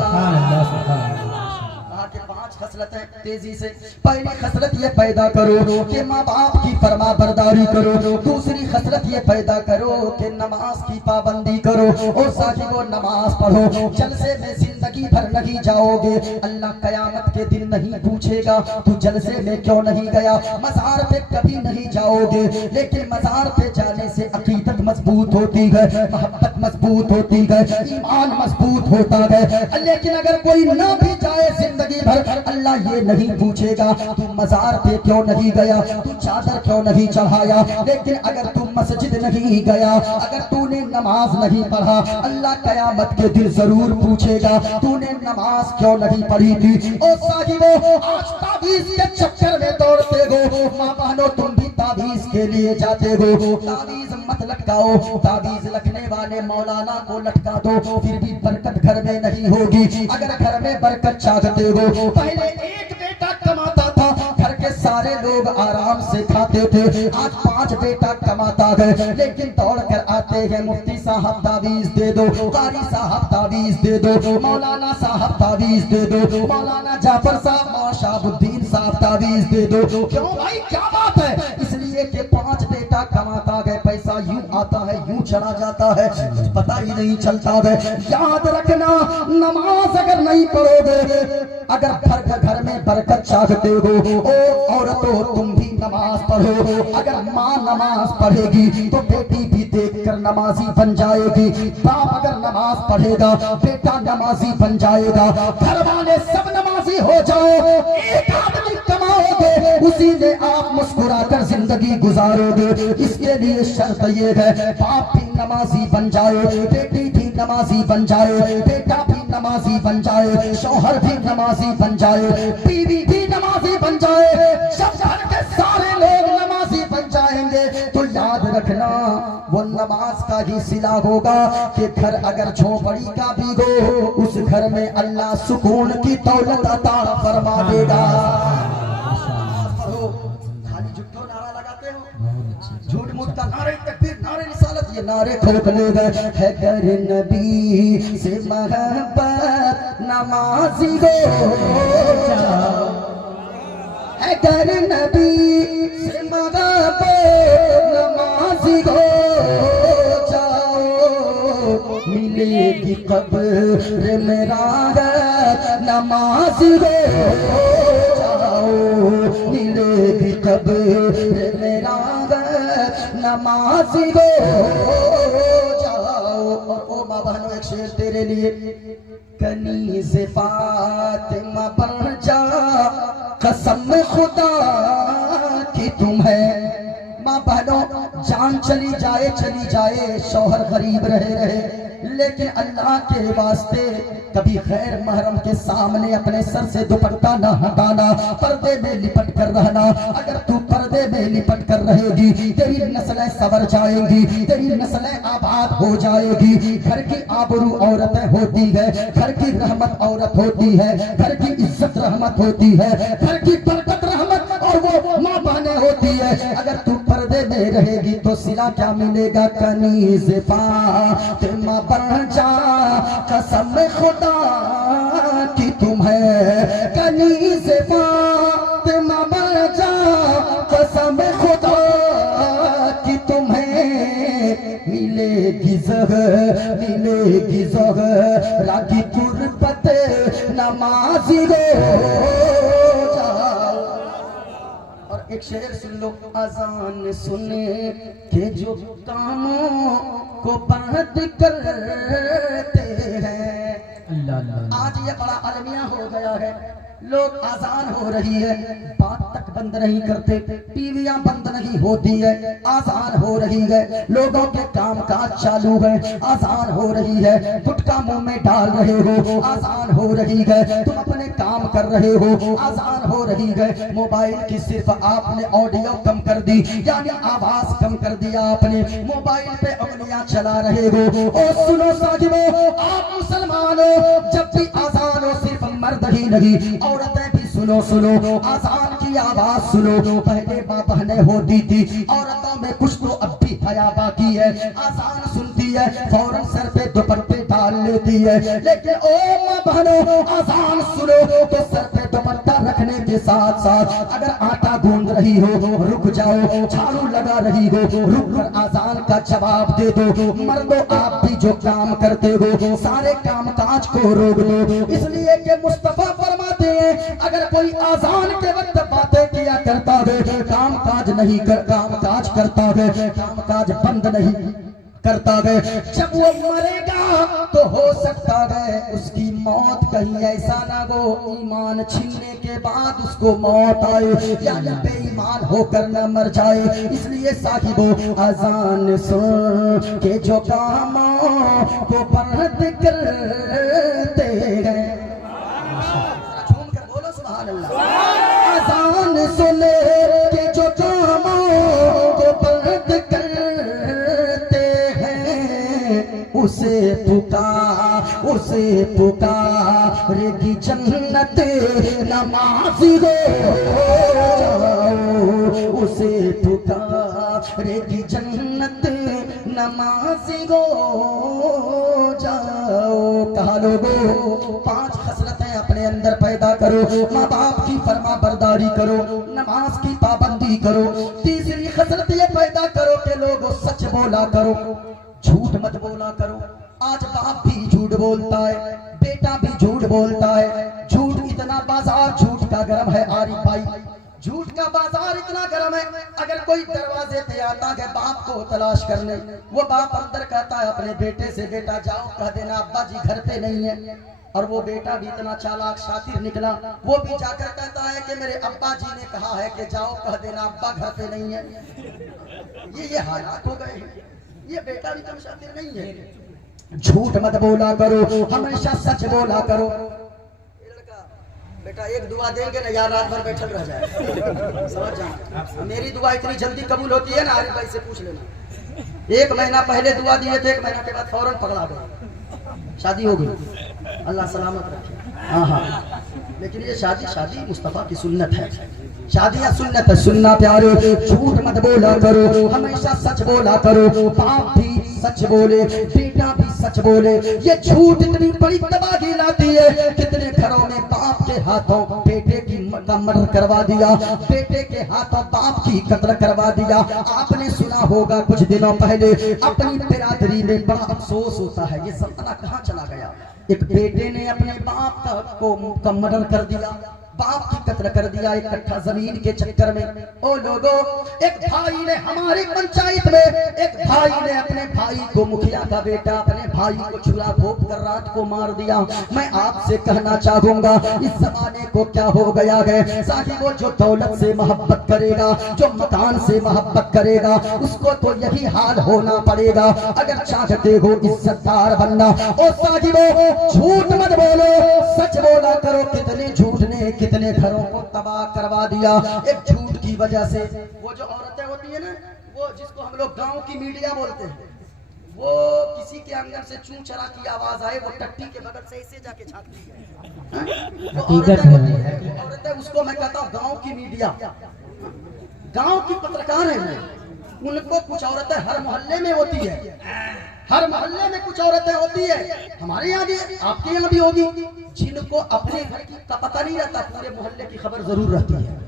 5 खसलतें तेजी से। पहली खसलत ये पैदा करो कि माँ बाप की फरमा बरदारी करो। दूसरी खसलत ये पैदा करो कि नमाज की पाबंदी करो। और साथियों, नमाज पढ़ो, जलसे में जिंदगी भर नहीं जाओगे। अल्लाह कयामत के दिन नहीं पूछेगा तू जलसे में क्यों नहीं गया। मज़ार पे कभी नहीं जाओगे, लेकिन मज़ार पे जाने से अकीदत मजबूत होती है, मोहब्बत मजबूत होती है, ईमान मजबूत होता है। लेकिन अगर कोई ना भी जाए जिंदगी भर, अल्लाह ये नहीं पूछेगा तू मज़ार पे क्यों नहीं गया, तू चादर क्यों नहीं चढ़ाया। लेकिन अगर तू मस्जिद नहीं गया, अगर तूने नमाज नहीं पढ़ा, अल्लाह कयामत के दिन जरूर पूछेगा तूने नमाज क्यों नहीं पढ़ी थी। ओ साहिबो, आज ताबीज के चक्कर में दौड़ते हो, माँ बहनों तुम भी ताबीज के लिए जाते हो। ताबीज मत लटकाओ, ताबीज लखने वाले मौलाना को लटका दो, फिर भी बरकत घर में नहीं होगी। अगर घर में बरकत चाहते हो, पहले एक बेटा कमाता था, घर के सारे लोग आराम से खाते थे। आज 5 बेटा कमाता है, लेकिन दौड़ कर आते हैं मुफ्ती साहब ताबीज दे दो, कारी साहब ताबीज दे दो, मौलाना साहब ताबीज दे दो, मौलाना जाफर साहब, शाहबुद्दीन साहब ताबीज दे दो। क्यों भाई, क्या बात है? इसलिए कि 5 बेटा कमाता है, पैसा यूं आता है यूं चला जाता है, कुछ पता ही नहीं चलता है। याद रखना, नमाज अगर नहीं पढ़ोगे, अगर घर में बरकत चाहते हो, ओ औरतों तुम भी नमाज पढ़ो। अगर माँ नमाज पढ़ेगी तो बेटी भी देखकर नमाजी बन जाएगी। बाप अगर नमाज पढ़ेगा, बेटा नमाजी बन जाएगा। घर वाले सब नमाजी हो जाओ, एक आदमी कमाओगे, उसी में आप मुस्कुराकर जिंदगी गुजारोगे। इसके लिए शर्त ये है, बाप भी नमाजी बन जाए, बेटी भी नमाजी बन जाए, बेटा भी नमाजी बन जाए, शौहर भी नमाजी बन जाए, बीवी भी नमाजी बन जाए। जब घर के सारे लोग नमाजी बन जाएंगे तो याद रखना वो नमाज का ही सिला होगा कि घर अगर झोपड़ी का भी हो उस घर में अल्लाह सुकून की दौलत अता फरमा देगा। खाली झूठो नारा लगाते हो, झूठ मूठ का नारे तकबीर नारे रिसालत ये नारे खोखले गए है। घर नबी से मोहब्बत नमाजी हो है, घर नबी से मोहब्बत नमाजी हो जाओ, मिलेगी कब्र में राहत नमाजी हो जाओ, मिलेगी कब्र में राहत नमाजी हो जाओ। और ओ माँ बहनों एक शेर तेरे लिए, कनीज़ फातिमा बन जा कसम खुदा की तुम्हें। माँ बहनों जान चली जाए शौहर गरीब रहे लेकिन अल्लाह के वास्ते कभी गैर महरम के सामने अपने सर से दुपट्टा न हटाना, पर्दे में लिपट कर रहना। अगर तू पर्दे में लिपट कर रहेगी तेरी नस्लें सवर जाएंगी, तेरी नस्लें आबाद हो जाएगी। घर की आबरू औरतें होती है, घर की रहमत औरत होती है, घर की इज्जत रहमत होती है, घर की बरकत रहमत और वो माँ बहनें होती है। अगर तू पर्दे में रहेगी तो सिला क्या मिलेगा? कनीज़ फातिमा बन जा कसम खुदा की तुम्हें, कनीज़ फातिमा बन जा कसम खुदा की तुम्हें। मिलेगी ज़हरा की तुरबत नमाज़ी हो जाओ। और एक शेर सुन लो, अजान सुने के जो कामों को बंद करते हैं। आज ये बड़ा अलमिया हो गया है, लोग आजान हो रही है बात तक बंद नहीं करते, टीवियां बंद नहीं होती है, आजान हो रही है, लोगों के काम काज चालू है, आजान हो रही है, गुटखा मुंह में डाल रहे हो, आजान हो रही है, तुम अपने काम कर रहे हो, आजान हो रही है। मोबाइल की सिर्फ आपने ऑडियो कम कर दी, यानी आवाज कम कर दिया आपने, मोबाइल पे उंगलियां चला रहे हो। और सुनो साजिबो, आप मुसलमान हो, जब भी आजान हो सिर्फ मर्द ही नहीं औरतें भी सुनो, आजान की आवाज सुनो। पहले माँ बहनें होती थी, औरतों में कुछ तो अब भी हया बाकी है, आजान सुनती है फौरन सर पे दुपट्टे डाल लेती है। लेकिन ओ माँ बहनों आजान सुनो तो सर पे दुपट्टा रखने के साथ साथ अगर आटा गूंद रही हो रुक जाओ, झाड़ू लगा रही हो रुक कर आजान का जवाब दे दो। मर्दों आप भी जो काम करते हो सारे काम काज को रोक दो, इसलिए कि मुस्तफा फरमाते हैं अगर कोई आजान के वक्त बातें किया करता है, काम काज नहीं कर, काम काज करता है, काम काज बंद नहीं करता है, जब वो मरेगा तो हो सकता है उसकी मौत कहीं ऐसा ना हो ईमान छीनने के बाद उसको मौत आए, यानी बेईमान होकर न मर जाए। इसलिए साहिबो अजान सुन के जो कामों को बंद करते हैं, झूम कर बोलो सुभान अल्लाह। अजान सुने के जो कामों को बंद करते हैं, उसे पुकारेगी जन्नत नमाज़ी हो जाओ, उसे पुकारेगी जन्नत नमाज़ी हो जाओ। कहा लोगो 5 खसलतें अपने अंदर पैदा करो, माँ बाप की फरमा बरदारी करो, नमाज की पाबंदी करो। तीसरी खसलत ये पैदा करो कि लोगो सच बोला करो, झूठ मत बोला करो। आज बाप भी झूठ बोलता है, बेटा भी झूठ बोलता है, झूठ इतना बाजार झूठ का गर्म है आरिफ भाई, झूठ का बाजार इतना गर्म है। अगर कोई दरवाजे पे आता है बाप को तलाश करने, वो बाप अंदर कहता है अपने बेटे से बेटा जाओ कह देना अब्बा जी घर पे नहीं है, और वो बेटा भी इतना चालाक शातिर निकला, वो भी जाकर कहता है कि मेरे अब्बा जी ने कहा है कि जाओ कह देना अब्बा घर पे नहीं है। ये हालात हो गए, ये बेटा भी कम शातिर नहीं है। झूठ मत बोला करो, हमेशा सच बोला करो। बेटा एक दुआ देंगे ना यार रात भर बैठल रह जाए, समझ जाओ। मेरी दुआ इतनी जल्दी कबूल होती है ना, आरिफ भाई से पूछ लेना। 1 महीना पहले दुआ दिए थे, 1 महीना के बाद फौरन पकड़ा गए, शादी हो गई, अल्लाह सलामत रखे। हाँ हाँ, लेकिन ये शादी मुस्तफा की सुन्नत है, शादियाँ सुन्नत है। सुनना प्यारो, झूठ मत बोला करो, हमेशा सच बोला करो। बाप भी सच बोले, बेटा भी सच बोले। ये झूठ इतनी बड़ी तबाही लाती है। कितने घरों में बाप के हाथों बेटे की मर्डर करवा दिया, बेटे के हाथों बाप की कत्ल करवा दिया। आपने सुना होगा कुछ दिनों पहले, अपनी बिरादरी में बड़ा अफसोस होता है, ये सल्तनत कहाँ चला गया। एक बेटे ने अपने बाप का मर्डर कर दिया, बाप की कत्ल कर दिया, 1 कट्ठा जमीन के चक्कर में। ओ लोगों, एक भाई ने हमारी पंचायत में, एक भाई ने अपने भाई को, मुखिया का बेटा अपने भाई को छुरा घोंप कर रात को मार दिया। मैं आपसे कहना चाहूंगा, इस जमाने को क्या हो गया है साहिब, वो जो दौलत से मोहब्बत करेगा, जो मकान से मोहब्बत करेगा, उसको तो यही हाल होना पड़ेगा। अगर चाहते हो इज्जतदार बनना, ओ साहिबो झूठ मत बोलो, सच बोला करो। कितने झूठ ने कितने घरों को तबाह करवा दिया एक झूठ की वजह से। वो जो औरतें होती है ना, वो जिसको हम लोग गांव की मीडिया बोलते हैं, वो किसी के अंदर से चूं चरा की आवाज आए, वो टट्टी के बगल से ऐसे जाके झांकती है। वो औरतें होती है, औरतें, उसको मैं कहता हूँ गांव की मीडिया, गांव की पत्रकार है मैं। उनको कुछ औरतें हर मोहल्ले में होती है, हर मोहल्ले में कुछ औरतें होती है, हमारे यहाँ भी, आपके यहाँ भी होगी, जिनको अपने घर की का पता नहीं रहता, पूरे मोहल्ले की खबर जरूर रहती है।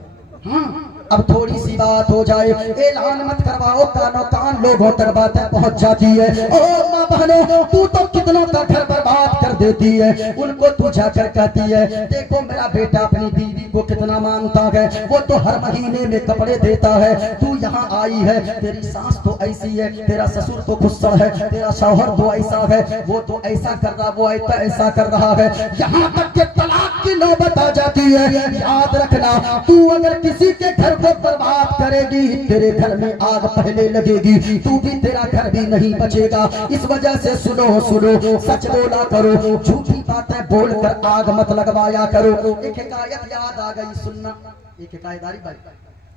अब थोड़ी सी बात हो जाए, ऐलान मत करवाओ, कानों कान लोगों तक बातें पहुंच जाती है। ओ माँ बहनों, तू तो कितनों का घर बर्बाद कर देती है। उनको तू जाकर कहती है, देखो मेरा बेटा अपनी बीवी को कितना मानता है, वो तो हर महीने में कपड़े देता है। तू यहाँ आई है, तेरी सास तो ऐसी है, तेरा ससुर तो खुस्सा है, तेरा शौहर तो ऐसा है, वो तो ऐसा कर रहा, वो ऐसा कर रहा है, यहाँ तक के तलाक की नौबत आ जाती है। याद रखना, तू अगर किसी के घर को बर्बाद करेगी, तेरे घर में आग पहले लगेगी, तू भी, तेरा घर भी नहीं बचेगा। इस वजह से सुनो सुनो, सच बोला करो, झूठी बातें बोलकर आग मत लगवाया करो। एक हिकायत याद आ गई, सुनना, एक हिकायतदारी भाई।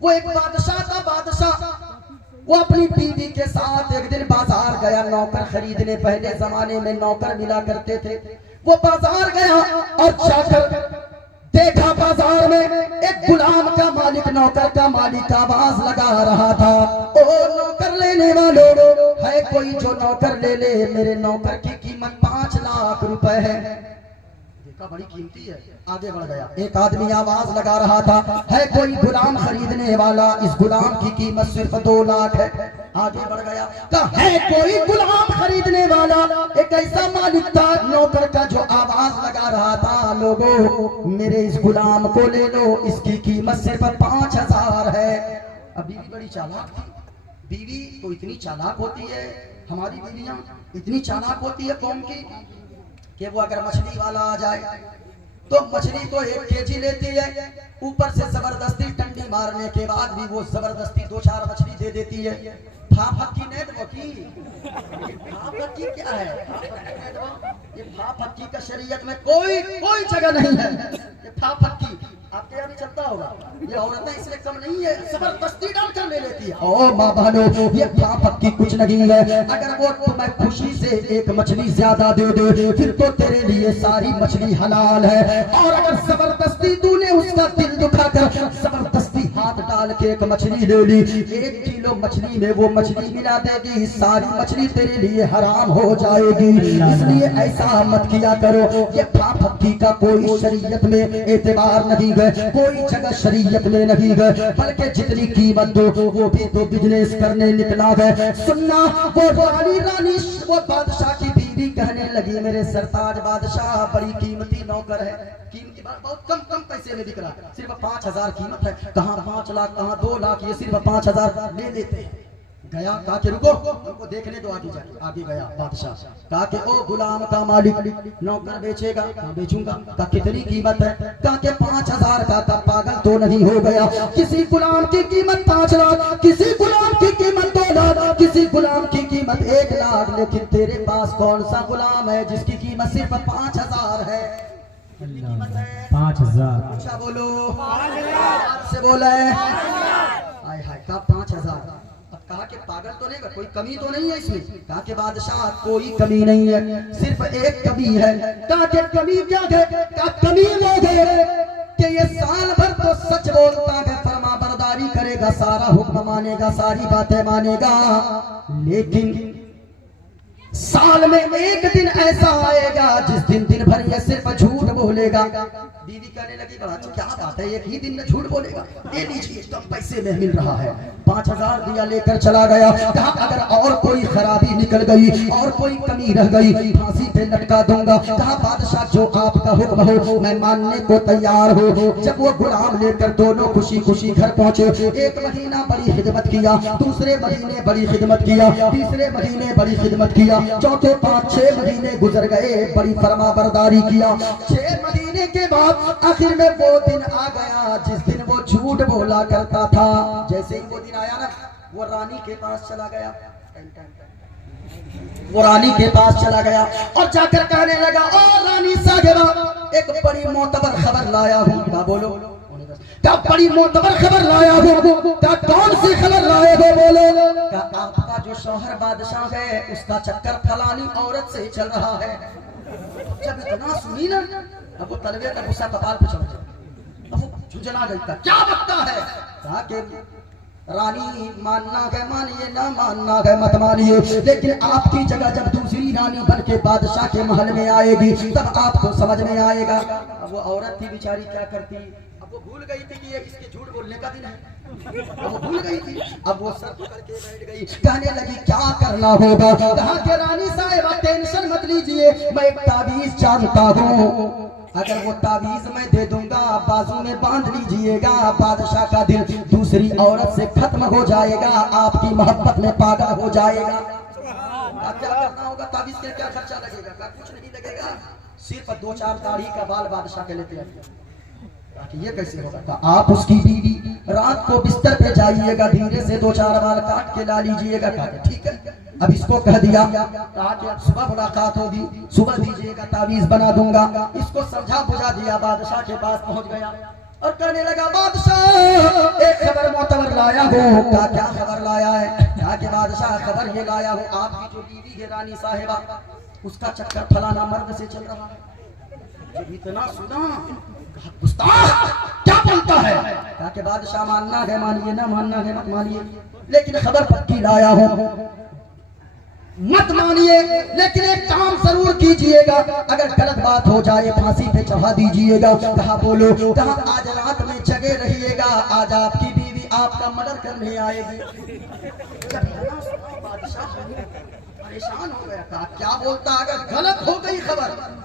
वो एक बादशाह का बादशाह, वो अपनी बीवी के साथ एक दिन बाजार गया नौकर खरीदने। पहले जमाने में नौकर मिला करते थे। वो बाजार गया और जाकर देखा बाजार में एक गुलाम का मालिक, नौकर का मालिक आवाज लगा रहा था, ओ नौकर लेने वालों, है कोई जो नौकर ले ले, मेरे नौकर की कीमत 5 लाख रुपए है। देखा बड़ी कीमती है, आगे बढ़ गया। एक आदमी आवाज लगा रहा था, है कोई गुलाम खरीदने वाला, इस गुलाम की कीमत सिर्फ 2 लाख है। आगे बढ़ गया, कहा है कोई गुलाम खरीदने वाला। एक ऐसा मालिक था नौकर का जो आवाज लगा रहा था, लोगों मेरे इस गुलाम को ले लो, इसकी कीमत सिर्फ 5000 है। अब बीवी बड़ी चालाक थी, बीवी तो इतनी चालाक होती है, हमारी बीवियां इतनी चालाक होती है कौम की, कि वो अगर मछली वाला आ जाए तो मछली तो 1 केजी लेती है, ऊपर से जबरदस्ती टंडी मारने के बाद भी वो जबरदस्ती 2-4 मछली दे देती है। फाफक्की नहीं दो की, फाफक्की क्या है, ये फाफक्की का शरीयत में कोई जगह नहीं है। ये फाफक्की आपके यहाँ भी चलता होगा, ये औरतें इसलिए कम नहीं है, जबरदस्ती डालकर ले लेती है। ओ माँ बहनों, ये फाफक्की कुछ नहीं है। अगर वो तुम्हें खुशी से 1 मछली ज्यादा दे दे, फिर तो तेरे लिए सारी मछली हलाल है। और अगर जबरदस्ती तूने उसका दिल दुखाकर जबरदस्ती हाथ डाल के 1 मछली ले ली, 1 किलो मछली में वो मछली मिला देगी, सारी मछली तेरे लिए हराम हो जाएगी। इसलिए ऐसा मत किया करो। ये फाफक्की का कोई शरीयत में एतबार नहीं है, कोई जगह शरीयत में नहीं है, बल्कि जितनी कीमत दो वो भी तो बिजनेस करने निकला है। सुनना, वो रानी वो बादशाह की बीवी कहने लगी, मेरे सरताज बादशाह बड़ी कीमती नौकर है, कीमती बहुत कम पैसे में बिक रहा है, सिर्फ 5000 कीमत है। कहाँ 5 लाख, कहाँ 2 लाख, ये सिर्फ 5000 ले लेते हैं। गया, कहा कि रुको, उनको देखने दो, आगे जाके। आगे गया बादशाह, कहा कि ओ गुलाम का मालिक, नौकर बेचेगा? कहा बेचूंगा। कहा कितनी कीमत है? कहा कि 5000 का। पागल तो नहीं हो गया? किसी गुलाम की कीमत 5 लाख, किसी गुलाम की कीमत 2 लाख, किसी गुलाम की कीमत 1 लाख, लेकिन तेरे पास कौन सा गुलाम है जिसकी कीमत सिर्फ 5000 है? कितनी कीमत है? 5000। अच्छा बोलो, से बोले हाय हाय का 5000। अब कहा कि पागल तो नहीं, कोई कमी तो नहीं है इसमें? कहा के बादशाह कोई कमी नहीं है, सिर्फ एक कमी है। कहा के कमी क्या है? कहा कमी वो है कि ये साल भर तो सच बोलता है, फरमा बरदारी करेगा, सारा हुक्म मानेगा, सारी बातें मानेगा, लेकिन साल में एक दिन ऐसा आएगा जिस दिन दिन भर ये सिर्फ झूठ बोलेगा। बीवी कहने लगी बड़ा क्या बात है, एक ही दिन में झूठ बोलेगा? ये लीजिए तो पैसे में मिल रहा है। 5000 दिया, लेकर चला गया। कहा अगर और कोई खराबी निकल गई और कोई कमी रह गई फांसी पे लटका दूंगा। कहा बादशाह जो आपका हुक्म हो मैं मानने को तैयार हो। जब वो गुलाम लेकर दोनों खुशी खुशी घर पहुंचे, एक महीना बड़ी खिदमत किया, दूसरे महीने बड़ी खिदमत किया, तीसरे महीने बड़ी खिदमत किया, चौथे 5-6 महीने गुजर गए, बड़ी फरमा बरदारी किया। 6 महीने के बाद आखिर में वो दिन आ गया जिस दिन वो झूठ बोला करता था। जैसे ही वो दिन आया ना, वो रानी के पास चला गया, वो रानी के पास चला गया और जाकर कहने लगा ओ रानी साहिबा, एक बड़ी मोतबर खबर लाया हूँ। क्या बोलो? क्या बड़ी मोतबर खबर लाया हो? क्या कौन सी खबर लाए हो? बोलो। क्या आपका जो शौहर बादशाह है उसका चक्कर फलानी औरत से चल रहा है। जब इतना सुनी ना, अब वो तलवे का गुस्सा कपाल पे चढ़ गया, अब वो झुंझला गई। था क्या बकता है? कहा कि रानी मानना है मानिए, ना मानना है मत मानिए, लेकिन आपकी जगह जब दूसरी रानी बन के बादशाह के महल में आएगी तब आपको समझ में आएगा। अब वो औरत थी बेचारी, क्या करती, वो भूल गई थी कि ये इसके झूठ बोलने का दिन है, वो भूल गई थी। अब वो सर पकड़ के बैठ गई, कहने लगी क्या करना होगा। कहा कि रानी साहिबा टेंशन मत लीजिए, मैं एक ताबीज जानता हूँ, अगर वो ताबीज मैं दे दूंगा बाजू में बांध लीजिएगा, बादशाह का दिल दूसरी औरत से खत्म हो जाएगा, आपकी मोहब्बत में पागल हो जाएगा। अब क्या करना होगा? ताबीज के क्या खर्चा लगेगा? क्या कुछ नहीं लगेगा, सिर्फ 2-4 दाढ़ी का बाल बादशाह के लेते आइए। ये कैसे होगा? तो आप उसकी बीवी, रात को बिस्तर पे जाइएगा, धीरे से 2-4 बाल काट के ला लीजिएगा। कहा ठीक है। अब इसको कह दिया, कहा कि अब सुबह मुलाकात होगी, सुबह दीजिएगा, तावीज बना दूंगा। इसको समझा बुझा दिया, बादशाह के पास पहुंच गया और कहने लगा बादशाह एक खबर मोतबर लाया हो। कहा क्या खबर लाया है? कहा कि बादशाह खबर ये लाया हो, आपकी जो बीवी है रानी साहिबा, उसका चक्कर फलाना मर्द से चल रहा है। जब इतना सुना, क्या बोलता है? कहा कि बादशाह मानना है मानिए, ना मानना है मत मानिए, लेकिन खबर पक्की लाया हो, मत मानिए, लेकिन एक काम जरूर कीजिएगा, अगर गलत बात हो जाए फांसी पे चढ़ा दीजिएगा। कहा बोलो। कहा आज रात में जगे रहिएगा, आज आपकी बीवी आपका मर्डर करने आएगी। बादशाह परेशान हो गया, कहा क्या बोलता, अगर गलत हो गई खबर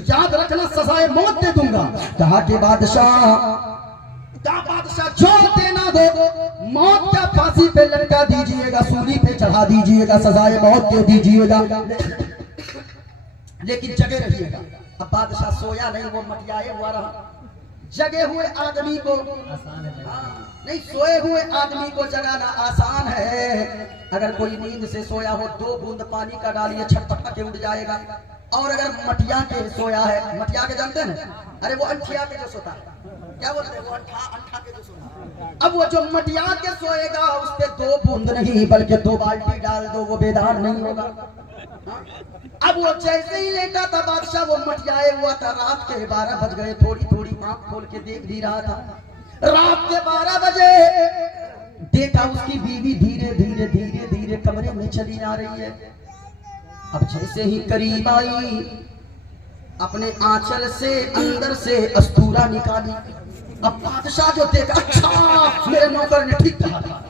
याद रखना सजाए मौत दे दूंगा। कहा कि बादशाह जो देना दो, मौत का फांसी पे लटका दीजिएगा, सूली पे चढ़ा दीजिएगा, सजाए मौत दे दीजिएगा, लेकिन जगे रहिएगा। अब बादशाह सोया नहीं, वो मटियाए हुआ रहा। जगे हुए आदमी को नहीं, सोए हुए आदमी को जगाना आसान है। अगर कोई नींद से सोया हो, 2 बूंद पानी का डालिए, छटपटा के उठ जाएगा। और अगर मटिया के सोया है, मटिया के जानते हैं? अरे वो अंठिया के जो सोता है, क्या बोलते हैं, वो अंठा के जो सोता है। अब वो जो मटिया के सोएगा, उस पे 2 बूंद नहीं बल्कि 2 बाल्टी डाल दो, वो बेदार नहीं होगा। अब वो जैसे ही लेटा था बादशाह, वो मटियाए हुआ था। रात के 12 बज गए, थोड़ी थोड़ी आंख खोल के देख भी रहा था। रात के 12 बजे देखा उसकी बीवी धीरे धीरे धीरे धीरे कमरे में चली आ रही है। अब जैसे ही करीब आई, अपने आंचल से अंदर से अस्तूरा निकाली। अब बादशाह जो देखा, अच्छा मेरे नौकर ने ठीक कहा था,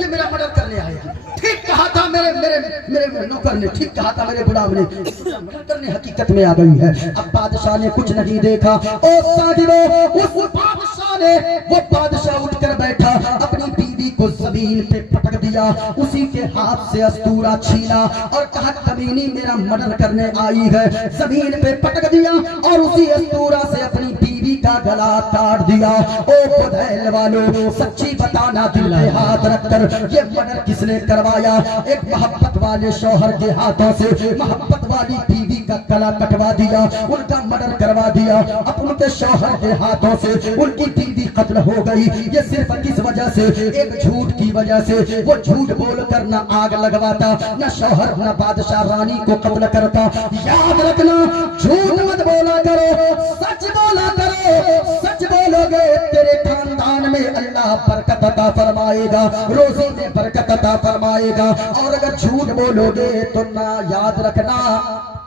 ये मेरा मर्डर करने आएगी। ठीक कहा था मेरे मेरे मेरे नौकर ने, ठीक कहा था मेरे गुलाम ने, मर्डर करने हकीकत में आ गई है। अब बादशाह ने कुछ नहीं देखा। ओ साहिबो, उस बादशाह ने, वो बादशाह उठकर बैठा, अपनी बीवी को जमीन पे पटक दिया, उसी के हाथ से अस्तूरा छीना और कहा कमीनी मेरा मर्डर करने आई है, जमीन पे पटक दिया और उसी अस्तूरा से अपनी बीवी का गला काट दिया। ओ बुधैल वालों, सच्ची बताना दिल पे हाथ रखकर, ये मर्डर किसने करवाया? एक मोहब्बत वाले शौहर के हाथों से मोहब्बत वाली बीवी का गला कटवा दिया, उनका मर्डर करवा दिया। अब उनके शौहर के हाथों से उनकी बीवी कत्ल हो गई। ये सिर्फ किस वजह से? एक झूठ की वजह से। वो झूठ बोलकर न आग लगवाता, न शौहर न बादशाह रानी को कत्ल करता। याद रखना, झूठ मत बोला करो, सच बोला करो। सच बोलोगे तेरे खानदान में अल्लाह बरकत अता फरमाएगा, रोजी में बरकत अता फरमाएगा। और अगर झूठ बोलोगे तो ना, याद रखना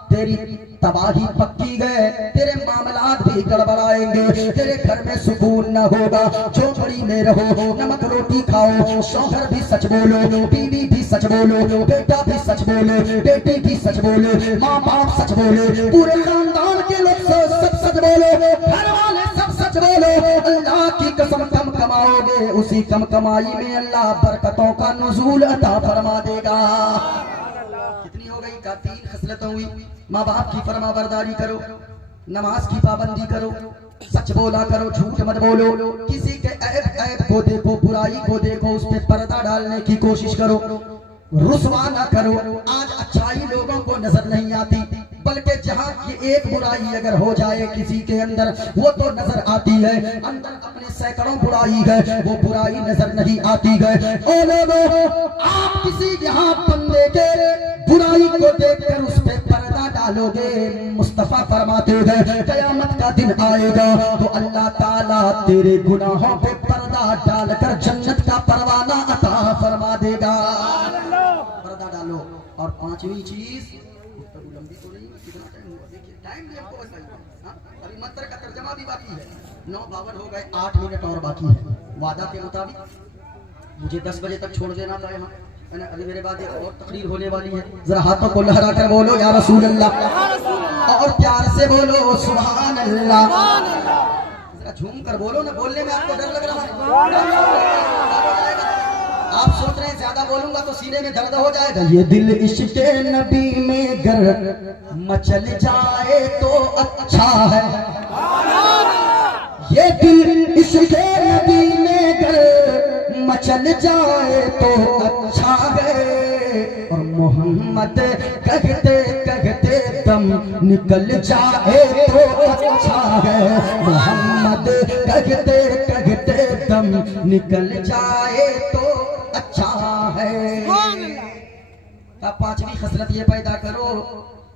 तेरी तबाही पक्की गए, तेरे मामलात भी गड़बड़ाएंगे, तेरे घर में सुकून न होगा। झोपड़ी में रहो, नमक रोटी खाओ, शौहर भी सच बोलो, बीवी भी सच बोलो, बेटा भी सच बोले, बेटी भी सच बोले, माँ बाप सच बोले, पूरे खानदान के लोग सब सच बोलो, घर वाले सब सच बोलो। अल्लाह की कसम कम कमाओगे, उसी कम कमाई में अल्लाह बरकतों का नुज़ूल अता फरमा देगा। कितनी हो गई का? 3 खसलतें हुई। माँ बाप की फरमाबरदारी करो, नमाज की पाबंदी करो, सच बोला करो, झूठ मत बोलो, किसी के ऐब को देखो, बुराई को देखो, उस पे पर्दा डालने की कोशिश करो, रुसवा ना करो। आज अच्छाई लोगों को नजर नहीं आती, बल्कि जहाँ की एक बुराई अगर हो जाए किसी के अंदर, वो तो नजर आती है। अंदर अपने सैकड़ों बुराई है, वो बुराई नजर नहीं आती है। ओ लोगों, आप किसी यहाँ बंदे के बुराई को देखकर उस पे पर्दा डालोगे, मुस्तफा फरमाते हैं कयामत का दिन आएगा तो अल्लाह ताला तेरे गुनाहों पे पर्दा डालकर जन्नत का परवाना अता फरमा देगा। पर्दा डालो। और 5वीं चीज, लंबी तो नहीं, कितना टाइम हुआ देखिए, टाइम भी हमको बताइए। अभी मंत्र का तर्जमा भी बाकी है, 9:52 हो गए, 8 मिनट और बाकी है। वादा के मुताबिक मुझे 10 बजे तक छोड़ देना था यहाँ, है ना। अभी मेरे बाद एक और तकरीर होने वाली है, जरा हाथों को लहरा कर बोलो या रसूल अल्लाह, और प्यार से बोलो सुभान अल्लाह। जरा झूम कर बोलो ना, बोलने में आपको डर लग रहा है? आप सोच रहे हैं ज्यादा बोलूंगा तो सीने में दर्द हो जाएगा। ये दिल इश्क़ नबी में गर मचल जाए तो अच्छा है, ये दिल इश्क़ नबी में गर मचल जाए तो अच्छा है। और मोहम्मद कहते कहते दम निकल जाए तो अच्छा है, मोहम्मद कहते कहते दम निकल जाए तो अच्छा है। अब 5वीं खसलत ये पैदा करो,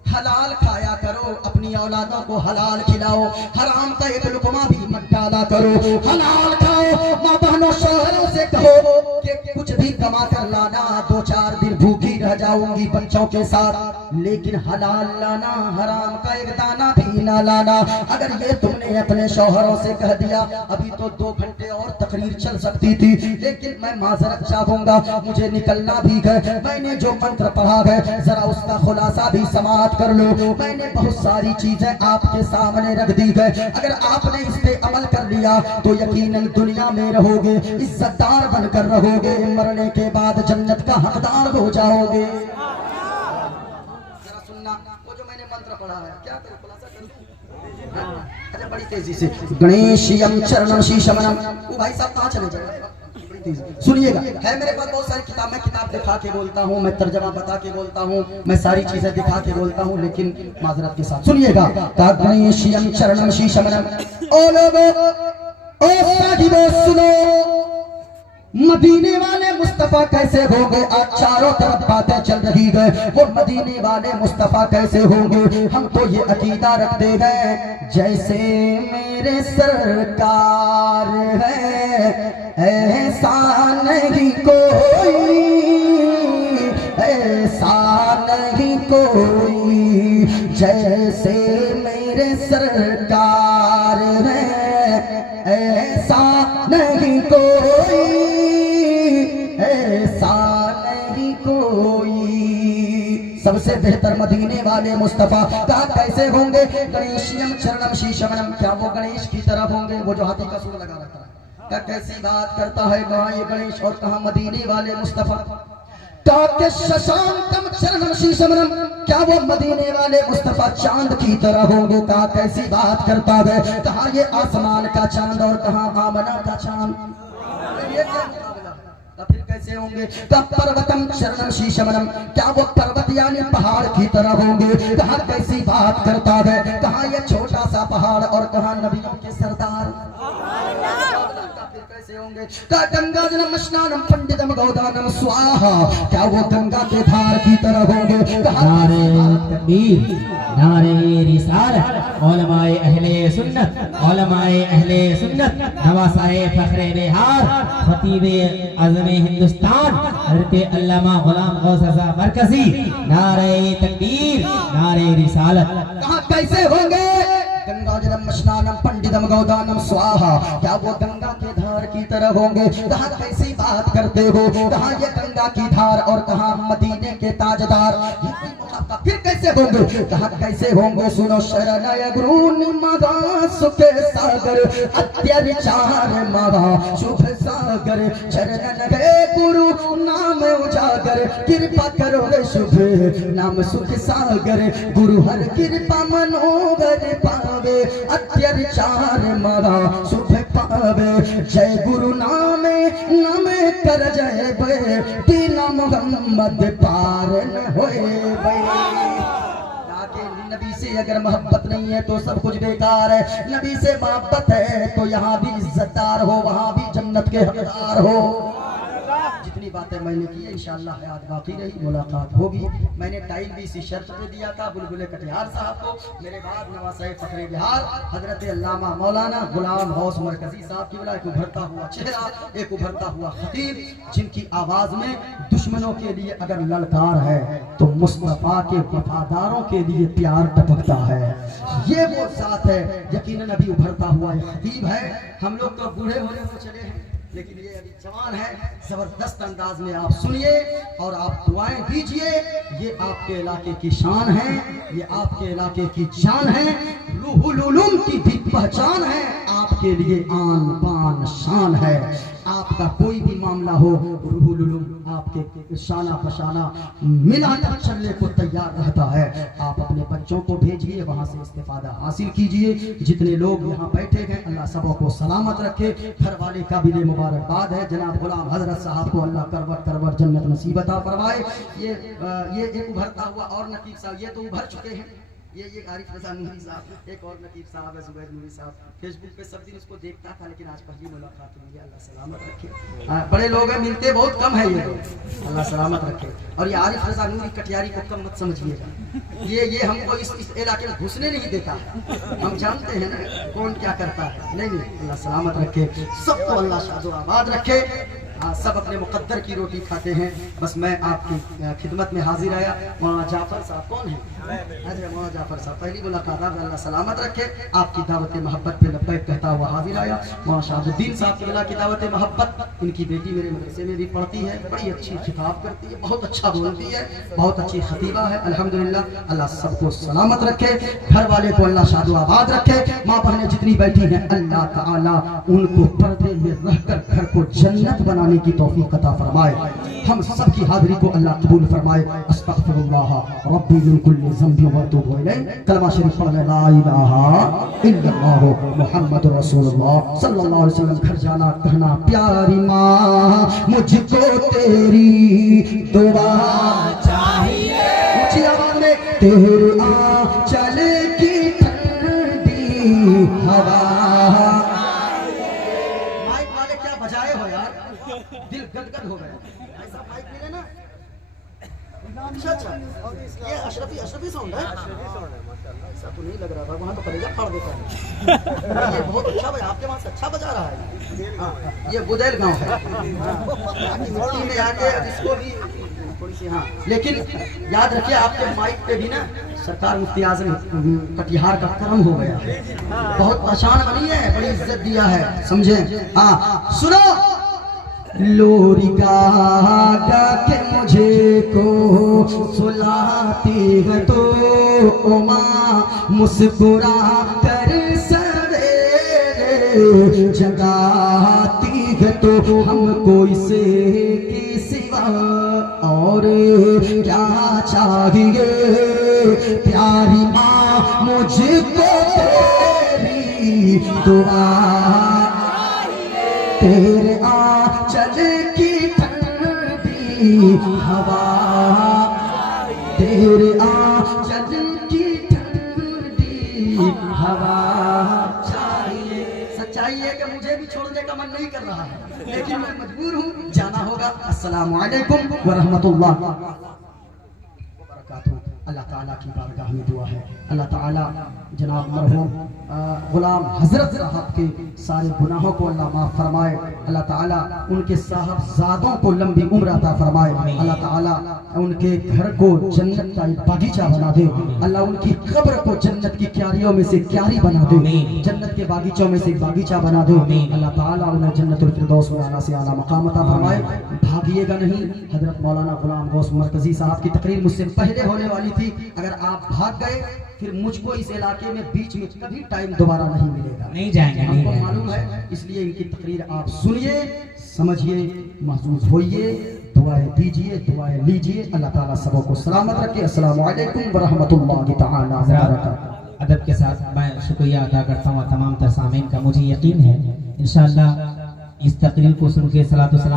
हलाल खाया करो, अपनी औलादों को हलाल खिलाओ, हराम का एक लुकमा भी मत डाला करो, हलाल खाओ। माँ बहनों शौहरों से कहो कि कुछ भी कमा कर लाना, 2-4 दिन भूखी रह जाऊंगी बच्चों के साथ, लेकिन हलाल लाना, हराम का एक दाना भी ना लाना। अगर ये तुमने अपने शौहरों से कह दिया, अभी तो 2 घंटे और तकरीर चल सकती थी, लेकिन मैं माजरत चाहूंगा, मुझे निकलना भी है। मैंने जो मंत्र पढ़ा है जरा उसका खुलासा भी समाप्त कर लो। मैंने बहुत सारी चीजें आपके सामने रख दी है, अगर आपने इस पे अमल कर लिया तो यकीनन दुनिया में रहोगे, इज्जतदार बनकर रहोगे, मरने के बाद जन्नत का हकदार हो जाओगे। जरा सुनना, वो जो मैंने मंत्र पढ़ा है, क्या करूं, खुलासा करूं? अच्छा बड़ी तेजी से, गणेशयम चरणम शीशमनम। वो भाई साहब कहाँ चले जाए? सुनिएगा, है मेरे पास बहुत सारी किताब, मैं किताब दिखा के बोलता हूँ, मैं तर्जमा बता के बोलता हूँ, मैं सारी चीजें दिखा के बोलता हूँ, लेकिन माजरत के साथ सुनिएगा। गणेशयम चरणम शीशमनम। ओ लोगों, ओ साहिबो सुनो, मदीने वाले मुस्तफा कैसे होंगे? आज चारों तरफ बातें चल रही है, वो मदीने वाले मुस्तफा कैसे होंगे? हम तो ये अकीदा रखते हैं जैसे मेरे सरकार है, ऐसा नहीं कोई, ऐसा नहीं कोई, जैसे मेरे सरकार है, ऐसा नहीं कोई, ऐसा नहीं कोई। सबसे बेहतर मदीने वाले मुस्तफा का कैसे होंगे? गणेशयम चरणम शीशमनम। क्या वो गणेश की तरह होंगे, वो जो हाथी का सूंड लगा रखा है? कैसी बात करता है, कहाँ ये गणेश और कहाँ मदीने वाले मुस्तफा। काके शशांकम चरणम शीशमनम, क्या वो मदीने वाले मुस्तफा चांद की तरह होंगे? कहा कैसी बात करता है, कहा ये आसमान का चांद और कहा आमना का चांद, ये क्या मुकाबला? तो फिर कैसे होंगे? कहा पर्वतम चरणम शीशमनम, क्या वो पर्वत यानी पहाड़ की तरह होंगे? कहा कैसी बात करता है, कहा ये छोटा सा पहाड़ और कहा नबियों के सरदार, फिर कैसे होंगे? कहा गंगा जलम स्नानम पंडितम गौदानम स्वाहा, क्या वो गंगा के धार की तरह होंगे? नारे तकबीर, नारे रिसालत, उलमाए अहले सुन्नत, उलमाए अहले सुन्नत, नवासाए फखरे बिहार, खतीबे आज़मे हिंदुस्तान हज़रत अल्लामा गुलाम गौस रज़ा मरकज़ी, नारे तकबीर, नारे रिसालत। कहा कैसे होंगे? गंगा जलम स्नानम पंडितम गौदानम स्वाहा, क्या वो गंगा के धार की तरह होंगे? कहा कैसी बात करते हो? कहा ये गंगा की धार और कहा मदीने के ताजदार, फिर कैसे होंगे? कहा कैसे होंगे? सुनो शरणय गुरु मगा सुख सागर, अत्याचार मगा शुभ सागर, चरण रे गुरु नाम उजागर, कृपा करो रे शुभ नाम सुख सागर, गुरु हर कृपा मनोगर पावे, अत्याचार मगा शुभ पावे, जय गुरु नामे नामे कर जय बे, तीना मोहम्मद पार न होए। नबी से अगर मोहब्बत नहीं है तो सब कुछ बेकार है, नबी से मोहब्बत है तो यहाँ भी इज्जतदार हो, वहाँ भी जन्नत के हकदार हो। जितनी बातें मैंने की है इंशाअल्लाह हयात बाकी रही, मुलाकात होगी। मैंने टाइम भी इसी शर्त पे दिया था बुलबुल कटिहार साहब को, मेरे बाद नवासाए फखरे बिहार हजरत अल्लामा मौलाना गुलाम गौस मरकजी साहब की बला, एक उभरता हुआ चेहरा, एक उभरता हुआ खतीब, जिनकी आवाज में दुश्मनों के लिए अगर ललकार है तो मुस्तफा के वफादारों के लिए प्यार टपकता है। ये वो साथ है, यकीनन अभी उभरता हुआ खतीब है। हम लोग तो बूढ़े होने को चले हैं, लेकिन ये अभी जवान है। जबरदस्त अंदाज में आप सुनिए और आप दुआएं दीजिए। ये आपके इलाके की शान है, ये आपके इलाके की जान है, रूहुल उलूम की भी पहचान है, आपके लिए आन बान शान है। आपका कोई भी मामला हो, रूहुल उलूम आपके शाना फशाना मिलाकर चलने को तैयार रहता है। आप अपने बच्चों को भेजिए, वहां से इस्तेफादा हासिल कीजिए। जितने लोग यहाँ बैठे हैं अल्लाह सबों को सलामत रखे। घर वाले का भी मुबारकबाद है, जनाब गुलाम हजरत साहब को अल्लाह करवट करवट जन्नत नसीबता फरमाए। ये एक उभरता हुआ और नकीब साहब, ये तो उभर चुके हैं, ये आरिफ रजा नूरी साहब, एक और नकीब साहब है जुबैर नूरी साहब। फेसबुक पे सब दिन इसको देखता था, लेकिन आज पहली मुलाकात हुई है। अल्लाह सलामत रखे। बड़े लोग हैं, मिलते बहुत कम है ये लोग, अल्लाह सलामत रखे। और ये आरिफ रजा नूरी कटियारी को कम मत समझिएगा, ये हमको इस इलाके में घुसने नहीं देता। हम जानते हैं ना कौन क्या करता है। नहीं, अल्लाह सलामत रखे, सबको अल्लाह शादो आबाद रखे। सब अपने मुकद्दर की रोटी खाते हैं। बस मैं आपकी खिदमत में हाजिर आया। मौलाना जाफर साहब कौन है? मौलाना जाफर साहब, पहली मुलाकात, अल्लाह सलामत रखे। आपकी दावत मोहब्बत पे लब्बैक कहता हुआ हाजिर आया। मौलाना शाहबुद्दीन साहब की अल्लाह की दावत मोहब्बत, इनकी बेटी मेरे मदरसे में भी पढ़ती है, बड़ी अच्छी खिताब करती है, बहुत अच्छा बोलती है, बहुत अच्छी खतीबा है। अल्हम्दुलिल्लाह, अल्लाह सबको सलामत रखे, घर वाले को अल्लाह शादो आबाद रखे। माँ बहनें जितनी बैठी हैं अल्लाह ताला उनको पर्दे में रहकर घर को जन्नत बनाने की तौफीक अता फरमाए। हम सब की हाजिरी को अल्लाह कबूल फरमाए। अस्तगफिरुल्लाह रब्बी मिन कुल्ली ज़ंबि व अतूबु इलैह। कलमा शरीफ पढ़ ले, ला इलाहा इल्लल्लाह मुहम्मदुर रसूलुल्लाह सल्लल्लाहु अलैहि वसल्लम। घर जाना कहना, प्यारी माँ मुझको तेरी दुआ चाहिए, ऊंची आवाज में, तेरे आंचल की ठंडी हवा। दिल गदगद हो गया। ऐसा माइक मिले ना, अच्छा ये अशरफी साउंड है। ऐसा तो नहीं लग रहा था, वहाँ तो कलेजा फाड़ देता है। ये बहुत अच्छा बजा, आपके वहाँ से अच्छा बजा रहा है। हाँ, ये बुदैल गांव है, मिट्टी में आके इसको भी थोड़ी सी। हाँ, लेकिन याद रखिए आपके माइक पे भी ना सरकार मुफ्ती आज़म कटिहार का करम हो गया, बहुत पहचान बनी है, बड़ी इज्जत दिया है, समझे? हाँ सुनो, लोरी गा के मुझे को सुलाती है तो माँ मुस्कुरा कर सवेरे जगाती है तो हमको इसे के सिवा और क्या चाहिए। प्यारी माँ मुझको तेरी दुआ, तेरे आंचल की ठंडी हवा, तेरे आंचल की ठंडी हवा चाहिए। सच्चाई है कि मुझे भी छोड़ने का मन नहीं कर रहा है, लेकिन मैं मजबूर हूँ, जाना होगा। अस्सलामु अलैकुम व रहमतुल्लाह व बरकातहू। अल्लाह ताला की बारगाह में दुआ है, अल्लाह ताला जनाब मरहूम गुलाम हजरत साहब के सारे गुनाहों को अल्लाह माफ फरमाए। अल्लाह ताला उनके साहबजादों को लंबी उम्र अता फरमाए। अल्लाह ताला उनके घर को जन्नत का एक बागीचा बना दे। अल्लाह उनकी कब्र को जन्नत की क्यारियों में से क्यारी बना दे, जन्नत के बागीचों में से एक बागीचा बना दे। अल्लाह ताला उन्हें जन्नतुल फिरदौस में आला से आला मकाम अता फरमाए। भागिएगा नहीं, हजरत मौलाना गुलाम गौस मरकजी साहब की तकरीर मुझसे पहले होने वाली थी। अगर आप भाग गए फिर मुझको इस इलाके में बीच में कभी टाइम दोबारा नहीं मिलेगा, नहीं जाएंगे, नहीं हमको जाएंगे। मालूम है। इसलिए इनकी तकरीर आप सुनिए, समझिए, महसूस होइए, दुआएं दीजिए, दुआएं लीजिए। अल्लाह ताला सबों को सलामत रखे। अस्सलामु अलैकुम व रहमतुल्लाहि तआला व बरकातहू। अदब के साथ मैं शुक्रिया अदा करता हूँ तमाम तरह सामीन का। मुझे यकीन है इंशाअल्लाह इस तकरीर को सुन के सलातो सलाम